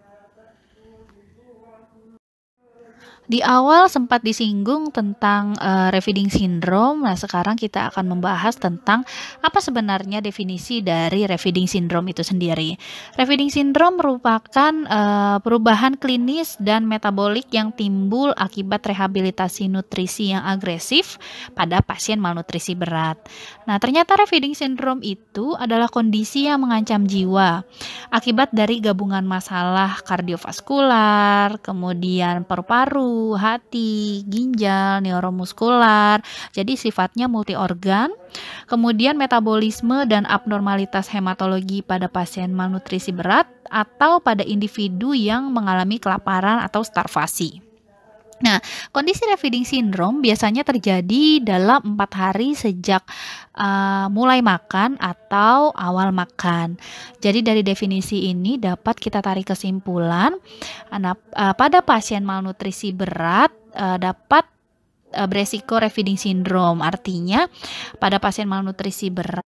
Di awal sempat disinggung tentang refeeding syndrome. Nah, sekarang kita akan membahas tentang apa sebenarnya definisi dari refeeding syndrome itu sendiri. Refeeding syndrome merupakan perubahan klinis dan metabolik yang timbul akibat rehabilitasi nutrisi yang agresif pada pasien malnutrisi berat. Nah, ternyata refeeding syndrome itu adalah kondisi yang mengancam jiwa akibat dari gabungan masalah kardiovaskular, kemudian paru-paru, hati, ginjal, neuromuskular. Jadi sifatnya multi organ. Kemudian metabolisme dan abnormalitas hematologi pada pasien malnutrisi berat atau pada individu yang mengalami kelaparan atau starvasi. Nah, kondisi refeeding syndrome biasanya terjadi dalam 4 hari sejak mulai makan atau awal makan. Jadi dari definisi ini dapat kita tarik kesimpulan, pada pasien malnutrisi berat dapat beresiko refeeding syndrome. Artinya pada pasien malnutrisi berat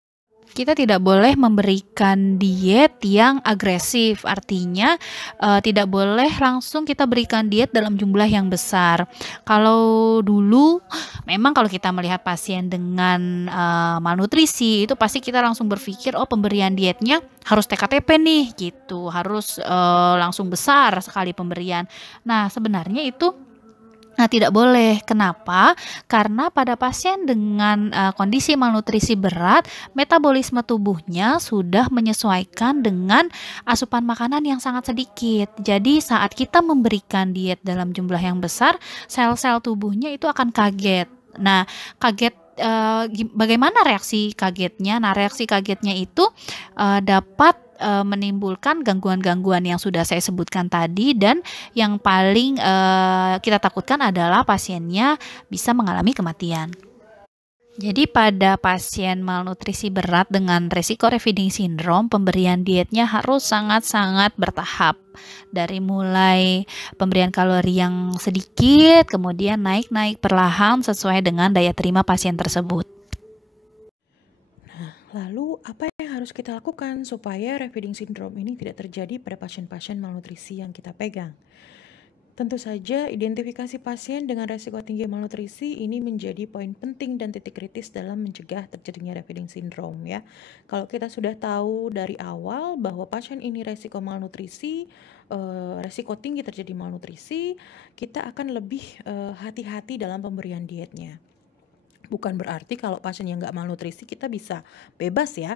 kita tidak boleh memberikan diet yang agresif, artinya tidak boleh langsung kita berikan diet dalam jumlah yang besar. Kalau dulu, memang kalau kita melihat pasien dengan malnutrisi, itu pasti kita langsung berpikir, oh pemberian dietnya harus TKTP nih, gitu, harus langsung besar sekali pemberian. Nah, sebenarnya itu tidak boleh. Kenapa? Karena pada pasien dengan kondisi malnutrisi berat, metabolisme tubuhnya sudah menyesuaikan dengan asupan makanan yang sangat sedikit. Jadi saat kita memberikan diet dalam jumlah yang besar, sel-sel tubuhnya itu akan kaget. Nah, kaget bagaimana reaksi kagetnya? Nah, reaksi kagetnya itu dapat menimbulkan gangguan-gangguan yang sudah saya sebutkan tadi, dan yang paling kita takutkan adalah pasiennya bisa mengalami kematian. Jadi pada pasien malnutrisi berat dengan resiko refeeding syndrome, pemberian dietnya harus sangat-sangat bertahap. Dari mulai pemberian kalori yang sedikit, kemudian naik-naik perlahan sesuai dengan daya terima pasien tersebut. Lalu apa yang harus kita lakukan supaya refeeding syndrome ini tidak terjadi pada pasien-pasien malnutrisi yang kita pegang? Tentu saja identifikasi pasien dengan resiko tinggi malnutrisi ini menjadi poin penting dan titik kritis dalam mencegah terjadinya refeeding syndrome ya. Kalau kita sudah tahu dari awal bahwa pasien ini resiko malnutrisi, resiko tinggi terjadi malnutrisi, kita akan lebih hati-hati dalam pemberian dietnya. Bukan berarti kalau pasien yang nggak malnutrisi kita bisa bebas ya,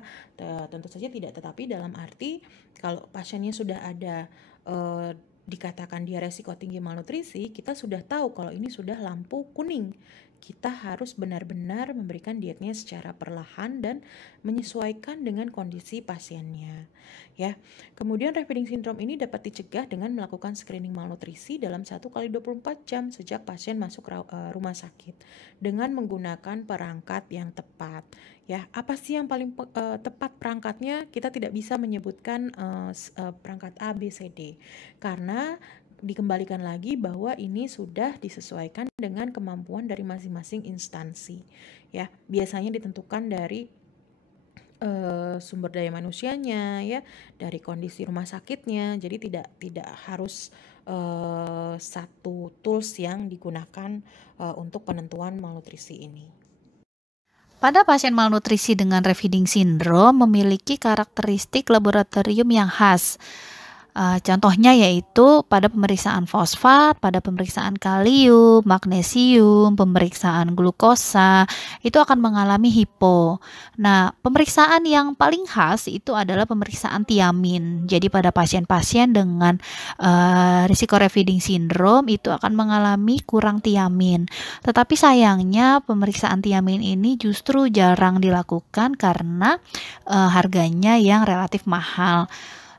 tentu saja tidak. Tetapi dalam arti kalau pasiennya sudah ada dikatakan dia resiko tinggi malnutrisi, kita sudah tahu kalau ini sudah lampu kuning. Kita harus benar-benar memberikan dietnya secara perlahan dan menyesuaikan dengan kondisi pasiennya. Ya. Kemudian refeeding syndrome ini dapat dicegah dengan melakukan screening malnutrisi dalam 1 kali 24 jam sejak pasien masuk rumah sakit dengan menggunakan perangkat yang tepat. Ya, apa sih yang paling tepat perangkatnya? Kita tidak bisa menyebutkan perangkat A, B, C, D karena dikembalikan lagi bahwa ini sudah disesuaikan dengan kemampuan dari masing-masing instansi. Ya, biasanya ditentukan dari sumber daya manusianya, ya, dari kondisi rumah sakitnya. Jadi tidak harus satu tools yang digunakan untuk penentuan malnutrisi ini. Pada pasien malnutrisi dengan refeeding syndrome memiliki karakteristik laboratorium yang khas. Contohnya yaitu pada pemeriksaan fosfat, pada pemeriksaan kalium, magnesium, pemeriksaan glukosa, itu akan mengalami hipo. Nah, pemeriksaan yang paling khas itu adalah pemeriksaan tiamin. Jadi pada pasien-pasien dengan risiko refeeding syndrome itu akan mengalami kurang tiamin. Tetapi sayangnya pemeriksaan tiamin ini justru jarang dilakukan karena harganya yang relatif mahal.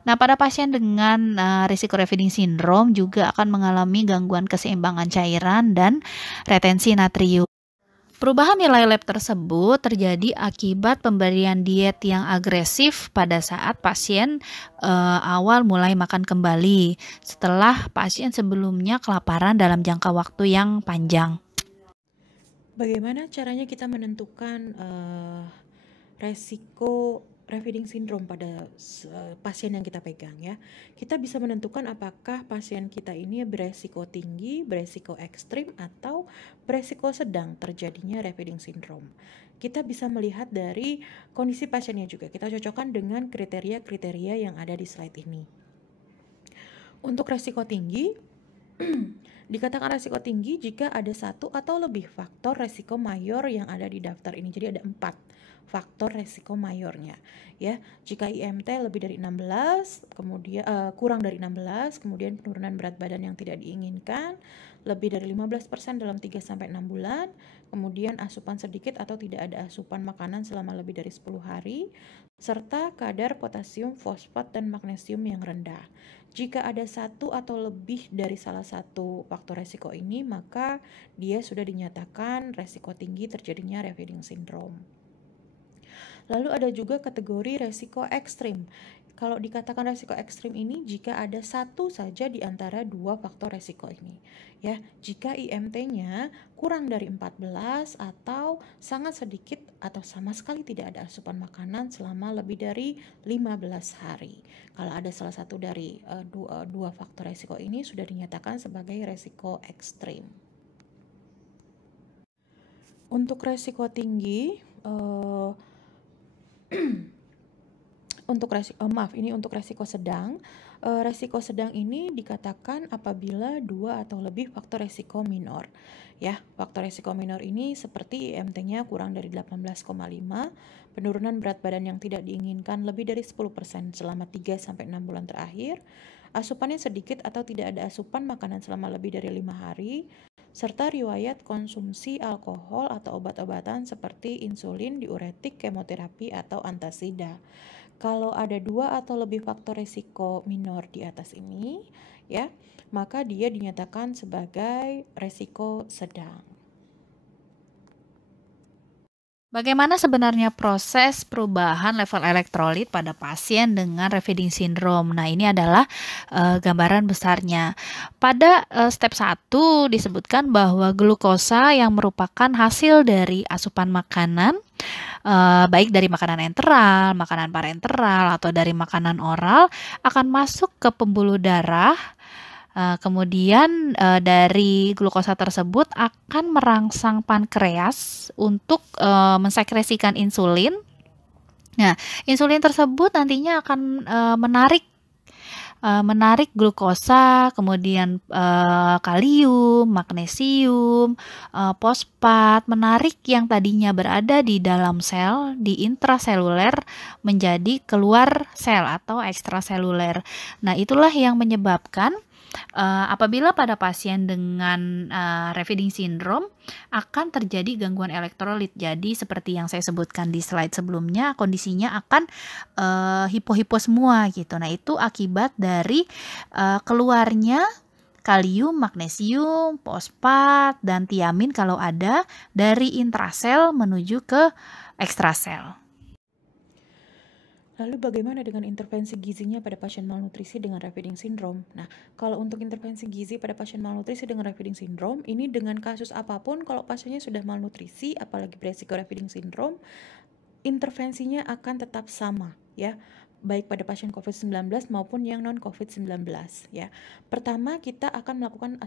Nah, pada pasien dengan risiko refeeding syndrome juga akan mengalami gangguan keseimbangan cairan dan retensi natrium. Perubahan nilai lab tersebut terjadi akibat pemberian diet yang agresif pada saat pasien awal mulai makan kembali setelah pasien sebelumnya kelaparan dalam jangka waktu yang panjang. Bagaimana caranya kita menentukan resiko refeeding syndrome pada pasien yang kita pegang, ya? Kita bisa menentukan apakah pasien kita ini beresiko tinggi, beresiko ekstrim, atau beresiko sedang terjadinya refeeding syndrome. Kita bisa melihat dari kondisi pasiennya juga. Kita cocokkan dengan kriteria-kriteria yang ada di slide ini. Untuk resiko tinggi, dikatakan resiko tinggi jika ada satu atau lebih faktor resiko mayor yang ada di daftar ini. Jadi ada 4 faktor resiko mayornya, ya. Jika IMT lebih dari 16, kemudian kurang dari 16, kemudian penurunan berat badan yang tidak diinginkan, lebih dari 15% dalam 3-6 bulan, kemudian asupan sedikit atau tidak ada asupan makanan selama lebih dari 10 hari, serta kadar potasium, fosfat, dan magnesium yang rendah. Jika ada satu atau lebih dari salah satu faktor resiko ini, maka dia sudah dinyatakan resiko tinggi terjadinya refeeding syndrome. Lalu ada juga kategori resiko ekstrim. Kalau dikatakan resiko ekstrim ini jika ada satu saja di antara 2 faktor resiko ini, ya. Jika IMT-nya kurang dari 14 atau sangat sedikit atau sama sekali tidak ada asupan makanan selama lebih dari 15 hari. Kalau ada salah satu dari dua faktor resiko ini sudah dinyatakan sebagai resiko ekstrim. Untuk resiko tinggi, untuk resiko sedang. Resiko sedang ini dikatakan apabila 2 atau lebih faktor resiko minor, ya. Faktor resiko minor ini seperti IMT-nya kurang dari 18,5, penurunan berat badan yang tidak diinginkan lebih dari 10% selama 3-6 bulan terakhir, asupannya sedikit atau tidak ada asupan makanan selama lebih dari 5 hari, serta riwayat konsumsi alkohol atau obat-obatan seperti insulin, diuretik, kemoterapi, atau antasida. Kalau ada 2 atau lebih faktor risiko minor di atas ini, ya, maka dia dinyatakan sebagai risiko sedang. Bagaimana sebenarnya proses perubahan level elektrolit pada pasien dengan refeeding syndrome? Nah, ini adalah gambaran besarnya. Pada step 1 disebutkan bahwa glukosa yang merupakan hasil dari asupan makanan, baik dari makanan enteral, makanan parenteral, atau dari makanan oral, akan masuk ke pembuluh darah. Kemudian dari glukosa tersebut akan merangsang pankreas untuk mensekresikan insulin. Nah, insulin tersebut nantinya akan menarik glukosa, kemudian kalium, magnesium, fosfat, menarik yang tadinya berada di dalam sel, di intraseluler, menjadi keluar sel atau ekstraseluler. Nah, itulah yang menyebabkan apabila pada pasien dengan refeeding syndrome akan terjadi gangguan elektrolit. Jadi seperti yang saya sebutkan di slide sebelumnya, kondisinya akan hipo-hipo semua gitu. Nah, itu akibat dari keluarnya kalium, magnesium, fosfat, dan tiamin kalau ada dari intrasel menuju ke ekstrasel. Lalu bagaimana dengan intervensi gizinya pada pasien malnutrisi dengan refeeding syndrome? Nah, kalau untuk intervensi gizi pada pasien malnutrisi dengan refeeding syndrome, ini dengan kasus apapun kalau pasiennya sudah malnutrisi, apalagi beresiko refeeding syndrome, intervensinya akan tetap sama ya, baik pada pasien COVID-19 maupun yang non-COVID-19 ya. Pertama, kita akan melakukan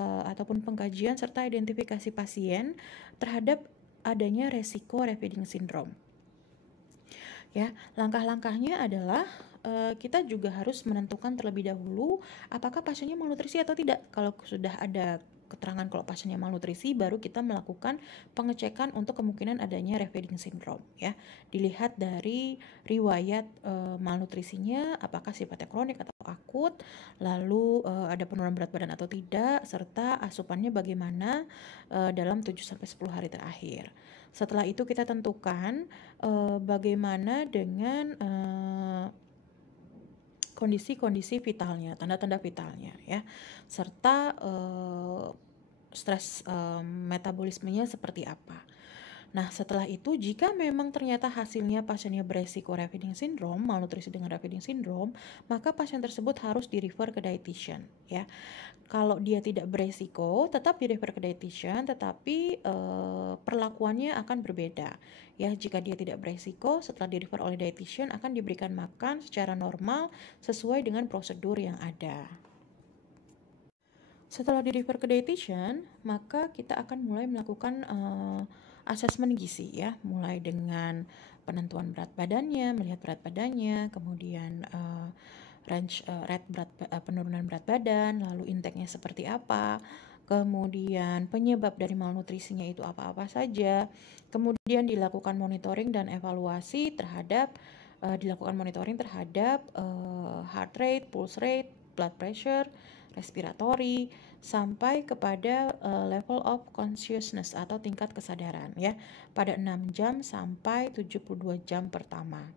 ataupun pengkajian serta identifikasi pasien terhadap adanya resiko refeeding syndrome. Ya, langkah-langkahnya adalah kita juga harus menentukan terlebih dahulu apakah pasiennya malnutrisi atau tidak. Kalau sudah ada keterangan kalau pasiennya malnutrisi, baru kita melakukan pengecekan untuk kemungkinan adanya refeeding syndrome ya. Dilihat dari riwayat malnutrisinya, apakah sifatnya kronik atau akut, lalu ada penurunan berat badan atau tidak, serta asupannya bagaimana dalam 7-10 hari terakhir. Setelah itu kita tentukan bagaimana dengan kondisi-kondisi vitalnya, tanda-tanda vitalnya ya, serta stres metabolismenya seperti apa. Nah, setelah itu jika memang ternyata hasilnya pasiennya beresiko refeeding syndrome, malnutrisi dengan refeeding syndrome, maka pasien tersebut harus di-refer ke dietitian ya. Kalau dia tidak beresiko, tetap di-refer ke dietitian, tetapi perlakuannya akan berbeda ya. Jika dia tidak beresiko, setelah di-refer oleh dietitian akan diberikan makan secara normal sesuai dengan prosedur yang ada. Setelah di-refer ke dietitian, maka kita akan mulai melakukan asesmen gizi ya, mulai dengan penentuan berat badannya, melihat berat badannya, kemudian penurunan berat badan, lalu intake-nya seperti apa, kemudian penyebab dari malnutrisinya itu apa-apa saja, kemudian dilakukan monitoring dan evaluasi terhadap heart rate, pulse rate, blood pressure, respiratory, sampai kepada level of consciousness atau tingkat kesadaran ya, pada 6 jam sampai 72 jam pertama.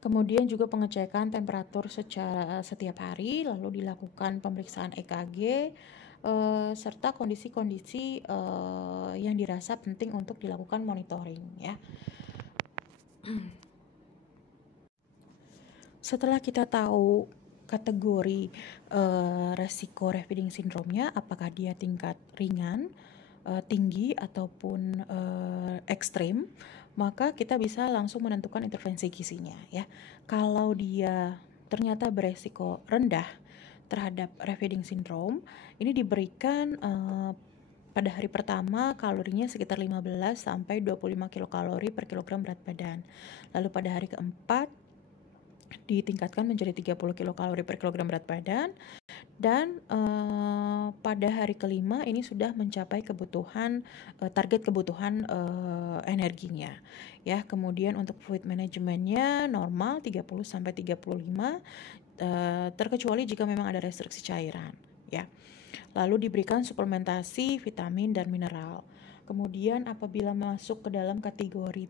Kemudian juga pengecekan temperatur secara setiap hari, lalu dilakukan pemeriksaan EKG serta kondisi-kondisi yang dirasa penting untuk dilakukan monitoring ya. Setelah kita tahu kategori resiko refeeding syndrome-nya, apakah dia tingkat ringan, tinggi ataupun ekstrim, maka kita bisa langsung menentukan intervensi gizinya ya. Kalau dia ternyata beresiko rendah terhadap refeeding syndrome, ini diberikan pada hari pertama kalorinya sekitar 15 sampai 25 kilokalori per kilogram berat badan. Lalu pada hari keempat ditingkatkan menjadi 30 kilokalori per kilogram berat badan, dan pada hari kelima ini sudah mencapai target kebutuhan energinya ya. Kemudian untuk fluid manajemennya normal 30 sampai 35, terkecuali jika memang ada restriksi cairan ya. Lalu diberikan suplementasi vitamin dan mineral. Kemudian apabila masuk ke dalam kategori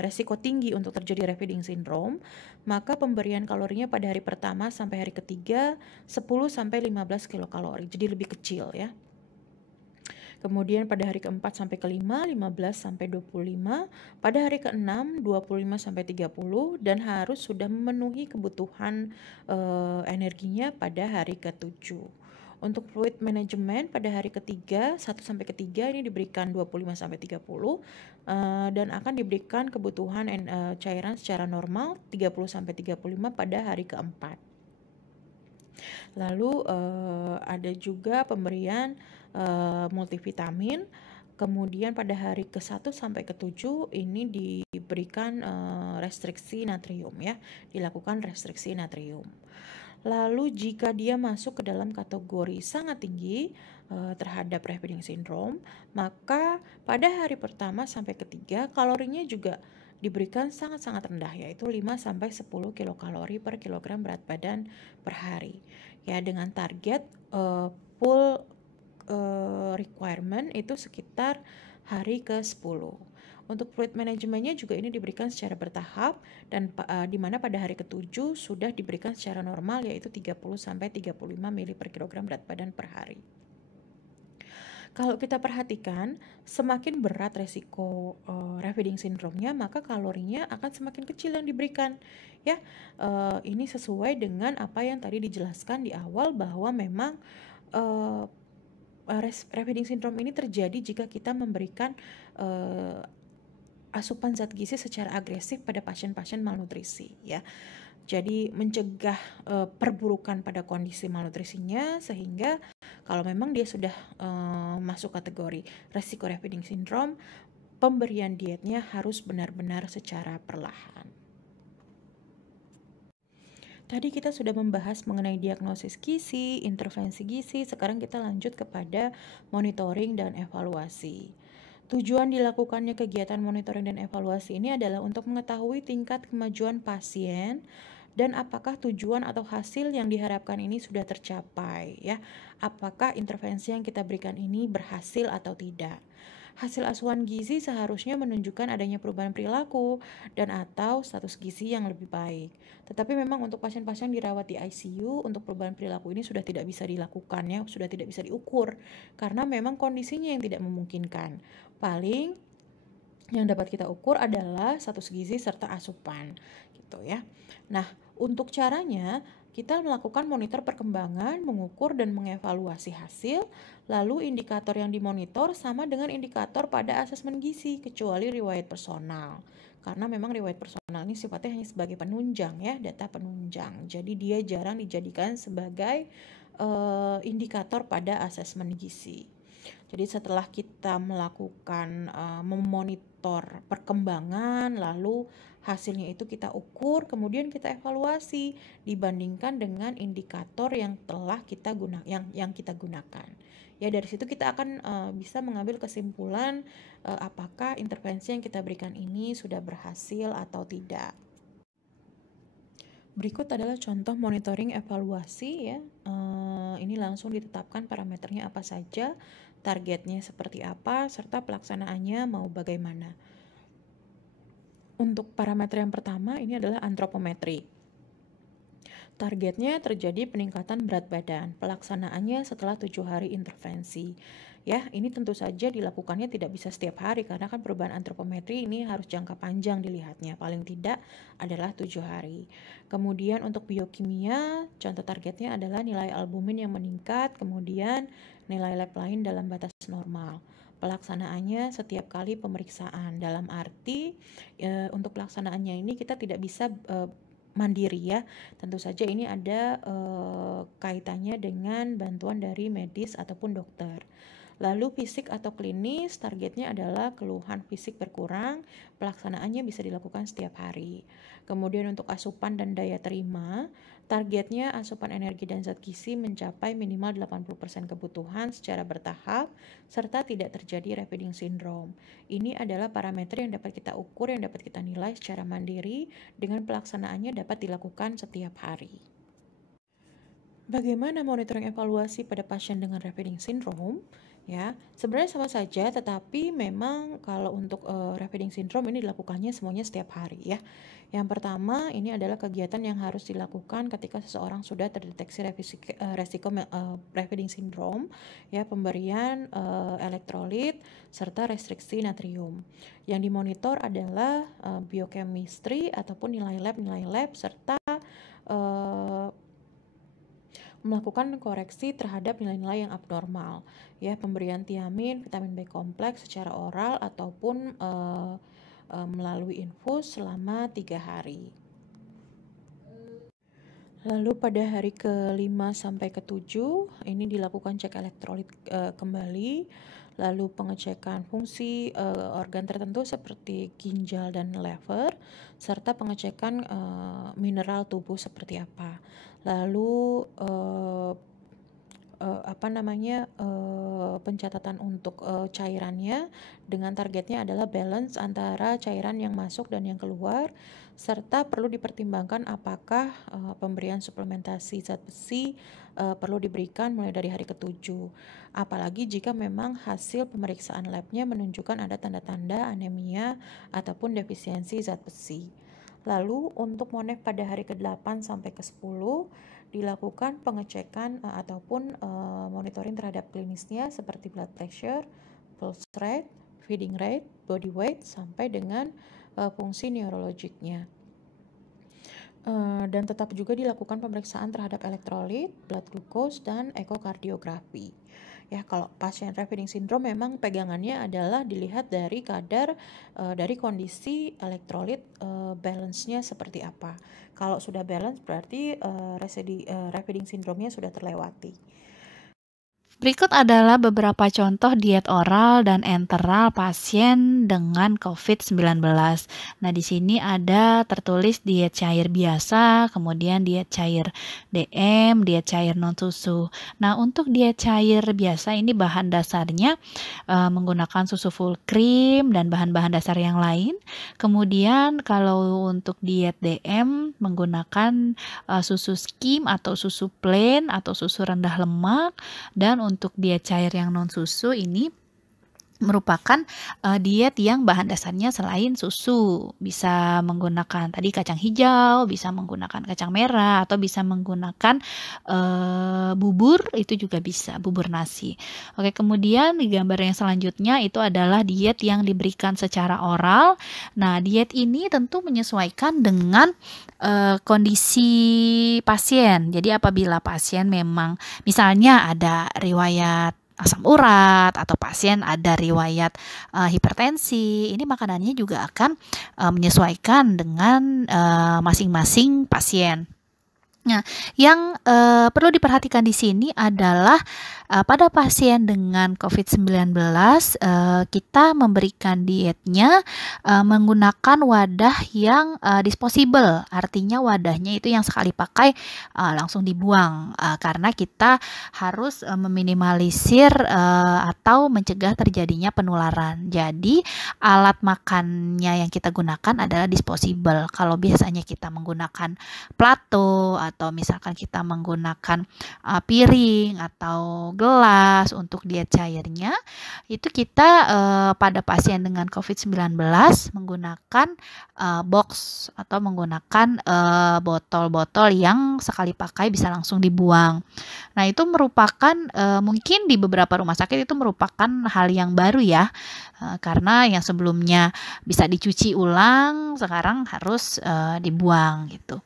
resiko tinggi untuk terjadi refeeding syndrome, maka pemberian kalorinya pada hari pertama sampai hari ketiga 10 sampai 15 kilokalori, jadi lebih kecil ya. Kemudian pada hari keempat sampai kelima 15 sampai 25, pada hari keenam 25 sampai 30, dan harus sudah memenuhi kebutuhan energinya pada hari ketujuh. Untuk fluid management pada hari ketiga 1 sampai ketiga ini diberikan 25 sampai 30 dan akan diberikan kebutuhan cairan secara normal 30 sampai 35 pada hari keempat. Lalu ada juga pemberian multivitamin. Kemudian pada hari ke-1 sampai ke-7 ini diberikan restriksi natrium ya, dilakukan restriksi natrium. Lalu jika dia masuk ke dalam kategori sangat tinggi terhadap refeeding syndrome, maka pada hari pertama sampai ketiga kalorinya juga diberikan sangat-sangat rendah, yaitu 5 sampai 10 kilokalori per kilogram berat badan per hari. Ya, dengan target full requirement itu sekitar hari ke-10. Untuk fluid manajemennya juga ini diberikan secara bertahap, dan di mana pada hari ke-7 sudah diberikan secara normal, yaitu 30 sampai 35 ml per kilogram berat badan per hari. Kalau kita perhatikan, semakin berat resiko refeeding syndrome-nya, maka kalorinya akan semakin kecil yang diberikan. Ya, ini sesuai dengan apa yang tadi dijelaskan di awal bahwa memang refeeding syndrome ini terjadi jika kita memberikan asupan zat gizi secara agresif pada pasien-pasien malnutrisi, ya. Jadi mencegah perburukan pada kondisi malnutrisinya, sehingga kalau memang dia sudah masuk kategori resiko refeeding syndrome, pemberian dietnya harus benar-benar secara perlahan. Tadi kita sudah membahas mengenai diagnosis gizi, intervensi gizi, sekarang kita lanjut kepada monitoring dan evaluasi. Tujuan dilakukannya kegiatan monitoring dan evaluasi ini adalah untuk mengetahui tingkat kemajuan pasien dan apakah tujuan atau hasil yang diharapkan ini sudah tercapai, ya. Apakah intervensi yang kita berikan ini berhasil atau tidak. Hasil asuhan gizi seharusnya menunjukkan adanya perubahan perilaku dan atau status gizi yang lebih baik. Tetapi memang untuk pasien-pasien dirawat di ICU, untuk perubahan perilaku ini sudah tidak bisa dilakukan, ya, sudah tidak bisa diukur karena memang kondisinya yang tidak memungkinkan. Paling yang dapat kita ukur adalah status gizi serta asupan, gitu ya. Nah, untuk caranya kita melakukan monitor perkembangan, mengukur dan mengevaluasi hasil, lalu indikator yang dimonitor sama dengan indikator pada asesmen gizi, kecuali riwayat personal. Karena memang riwayat personal ini sifatnya hanya sebagai penunjang, ya, data penunjang. Jadi dia jarang dijadikan sebagai indikator pada asesmen gizi. Jadi setelah kita melakukan memonitor perkembangan, lalu hasilnya itu kita ukur, kemudian kita evaluasi dibandingkan dengan indikator yang telah kita gunakan. Ya, dari situ kita akan bisa mengambil kesimpulan apakah intervensi yang kita berikan ini sudah berhasil atau tidak. Berikut adalah contoh monitoring evaluasi, ya. Ini langsung ditetapkan parameternya apa saja, targetnya seperti apa, serta pelaksanaannya mau bagaimana. Untuk parameter yang pertama ini adalah antropometri. Targetnya terjadi peningkatan berat badan, pelaksanaannya setelah 7 hari intervensi. Ya, ini tentu saja dilakukannya tidak bisa setiap hari karena kan perubahan antropometri ini harus jangka panjang dilihatnya, paling tidak adalah 7 hari. Kemudian untuk biokimia, contoh targetnya adalah nilai albumin yang meningkat, kemudian nilai lab lain dalam batas normal. Pelaksanaannya setiap kali pemeriksaan, dalam arti untuk pelaksanaannya ini kita tidak bisa mandiri, ya. Tentu saja ini ada kaitannya dengan bantuan dari medis ataupun dokter. Lalu fisik atau klinis, targetnya adalah keluhan fisik berkurang, pelaksanaannya bisa dilakukan setiap hari. Kemudian untuk asupan dan daya terima, targetnya asupan energi dan zat gizi mencapai minimal 80% kebutuhan secara bertahap, serta tidak terjadi refeeding syndrome. Ini adalah parameter yang dapat kita ukur, yang dapat kita nilai secara mandiri, dengan pelaksanaannya dapat dilakukan setiap hari. Bagaimana monitoring evaluasi pada pasien dengan refeeding syndrome? Ya, sebenarnya sama saja, tetapi memang kalau untuk refeeding syndrome ini dilakukannya semuanya setiap hari, ya. Yang pertama ini adalah kegiatan yang harus dilakukan ketika seseorang sudah terdeteksi resiko refeeding syndrome, ya, pemberian elektrolit serta restriksi natrium. Yang dimonitor adalah biochemistry ataupun nilai lab serta melakukan koreksi terhadap nilai-nilai yang abnormal, ya, pemberian tiamin, vitamin B kompleks secara oral ataupun melalui infus selama 3 hari. Lalu pada hari ke-5 sampai ke-7 ini dilakukan cek elektrolit kembali, lalu pengecekan fungsi organ tertentu seperti ginjal dan lever, serta pengecekan mineral tubuh seperti apa. Lalu pencatatan untuk cairannya dengan targetnya adalah balance antara cairan yang masuk dan yang keluar, serta perlu dipertimbangkan apakah pemberian suplementasi zat besi perlu diberikan mulai dari hari ke-7, apalagi jika memang hasil pemeriksaan labnya menunjukkan ada tanda-tanda anemia ataupun defisiensi zat besi. Lalu untuk monef pada hari ke-8 sampai ke-10 dilakukan pengecekan ataupun monitoring terhadap klinisnya seperti blood pressure, pulse rate, feeding rate, body weight, sampai dengan fungsi neurologiknya. Dan tetap juga dilakukan pemeriksaan terhadap elektrolit, blood glucose, dan ekokardiografi. Ya, kalau pasien Raynaud's syndrome memang pegangannya adalah dilihat dari kadar dari kondisi elektrolit balance-nya seperti apa. Kalau sudah balance berarti Raynaud's syndrome-nya sudah terlewati. Berikut adalah beberapa contoh diet oral dan enteral pasien dengan COVID-19. Nah, di sini ada tertulis diet cair biasa, kemudian diet cair DM, diet cair non-susu. Nah, untuk diet cair biasa ini bahan dasarnya menggunakan susu full cream dan bahan-bahan dasar yang lain. Kemudian kalau untuk diet DM menggunakan susu skim atau susu plain atau susu rendah lemak. Dan untuk diet cair yang non susu ini merupakan diet yang bahan dasarnya selain susu, bisa menggunakan tadi kacang hijau, bisa menggunakan kacang merah, atau bisa menggunakan bubur, itu juga bisa, bubur nasi. Oke, kemudian di gambar yang selanjutnya itu adalah diet yang diberikan secara oral. Nah, diet ini tentu menyesuaikan dengan kondisi pasien. Jadi apabila pasien memang misalnya ada riwayat asam urat atau pasien ada riwayat hipertensi, ini makanannya juga akan menyesuaikan dengan masing-masing pasien. Nah, yang perlu diperhatikan di sini adalah pada pasien dengan COVID-19 kita memberikan dietnya menggunakan wadah yang disposable, artinya wadahnya itu yang sekali pakai langsung dibuang karena kita harus meminimalisir atau mencegah terjadinya penularan. Jadi alat makannya yang kita gunakan adalah disposable. Kalau biasanya kita menggunakan plato atau misalkan kita menggunakan piring atau gelas untuk diet cairnya, itu kita pada pasien dengan COVID-19 menggunakan box atau menggunakan botol-botol yang sekali pakai bisa langsung dibuang. Nah, itu merupakan mungkin di beberapa rumah sakit itu merupakan hal yang baru ya, karena yang sebelumnya bisa dicuci ulang sekarang harus dibuang gitu.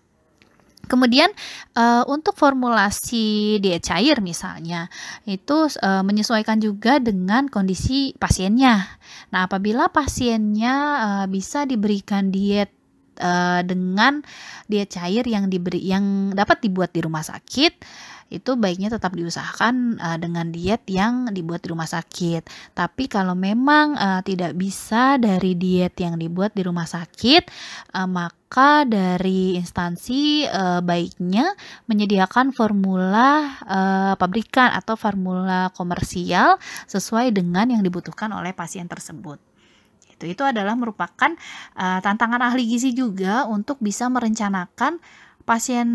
Kemudian untuk formulasi diet cair misalnya itu menyesuaikan juga dengan kondisi pasiennya. Nah, apabila pasiennya bisa diberikan diet dengan diet cair yang dapat dibuat di rumah sakit, itu baiknya tetap diusahakan dengan diet yang dibuat di rumah sakit. Tapi kalau memang tidak bisa dari diet yang dibuat di rumah sakit, maka dari instansi baiknya menyediakan formula pabrikan atau formula komersial sesuai dengan yang dibutuhkan oleh pasien tersebut. Itu adalah merupakan tantangan ahli gizi juga untuk bisa merencanakan pasien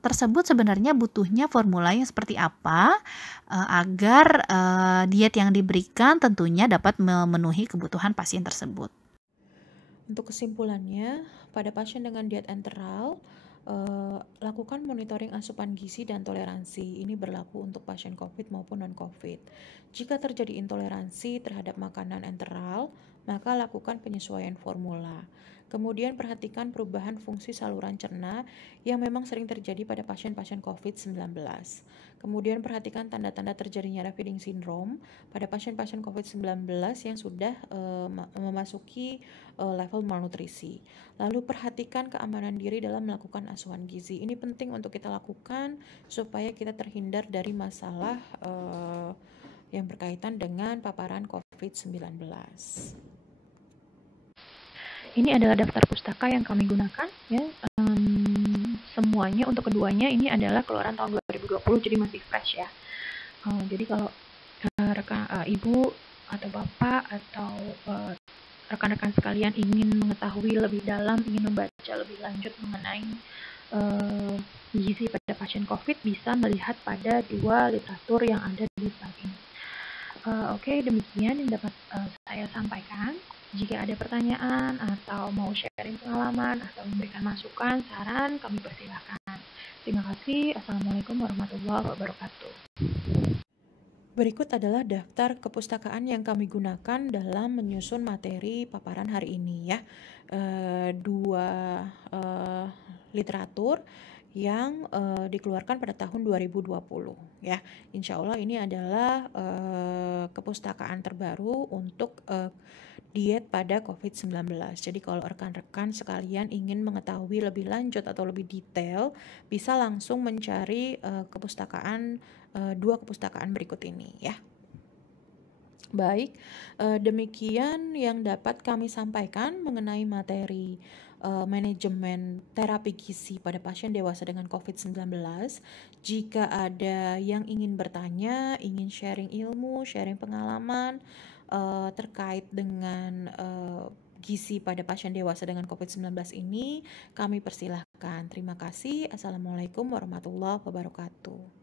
tersebut sebenarnya butuhnya formula yang seperti apa agar diet yang diberikan tentunya dapat memenuhi kebutuhan pasien tersebut. Untuk kesimpulannya, pada pasien dengan diet enteral, lakukan monitoring asupan gizi dan toleransi. Ini berlaku untuk pasien COVID maupun non-COVID. Jika terjadi intoleransi terhadap makanan enteral, maka lakukan penyesuaian formula. Kemudian perhatikan perubahan fungsi saluran cerna yang memang sering terjadi pada pasien-pasien COVID-19. Kemudian perhatikan tanda-tanda terjadinya Raynaud's syndrome pada pasien-pasien COVID-19 yang sudah memasuki level malnutrisi. Lalu perhatikan keamanan diri dalam melakukan asuhan gizi. Ini penting untuk kita lakukan supaya kita terhindar dari masalah yang berkaitan dengan paparan COVID-19. Ini adalah daftar pustaka yang kami gunakan ya. Semuanya untuk keduanya ini adalah keluaran tahun 2020, jadi masih fresh ya. Jadi kalau ibu atau bapak atau rekan-rekan sekalian ingin mengetahui lebih dalam, ingin membaca lebih lanjut mengenai gizi pada pasien COVID, bisa melihat pada dua literatur yang ada di slide ini. Oke, demikian yang dapat saya sampaikan. Jika ada pertanyaan atau mau share sharing pengalaman atau memberikan masukan, saran, kami persilahkan. Terima kasih. Assalamualaikum warahmatullahi wabarakatuh. Berikut adalah daftar kepustakaan yang kami gunakan dalam menyusun materi paparan hari ini ya. Dua literatur yang dikeluarkan pada tahun 2020 ya. Insya Allah ini adalah kepustakaan terbaru untuk diet pada COVID-19. Jadi kalau rekan-rekan sekalian ingin mengetahui lebih lanjut atau lebih detail, bisa langsung mencari dua kepustakaan berikut ini ya. Baik, demikian yang dapat kami sampaikan mengenai materi manajemen terapi gizi pada pasien dewasa dengan COVID-19. Jika ada yang ingin bertanya, ingin sharing ilmu, sharing pengalaman terkait dengan gizi pada pasien dewasa dengan COVID-19 ini, kami persilahkan. Terima kasih. Assalamualaikum warahmatullahi wabarakatuh.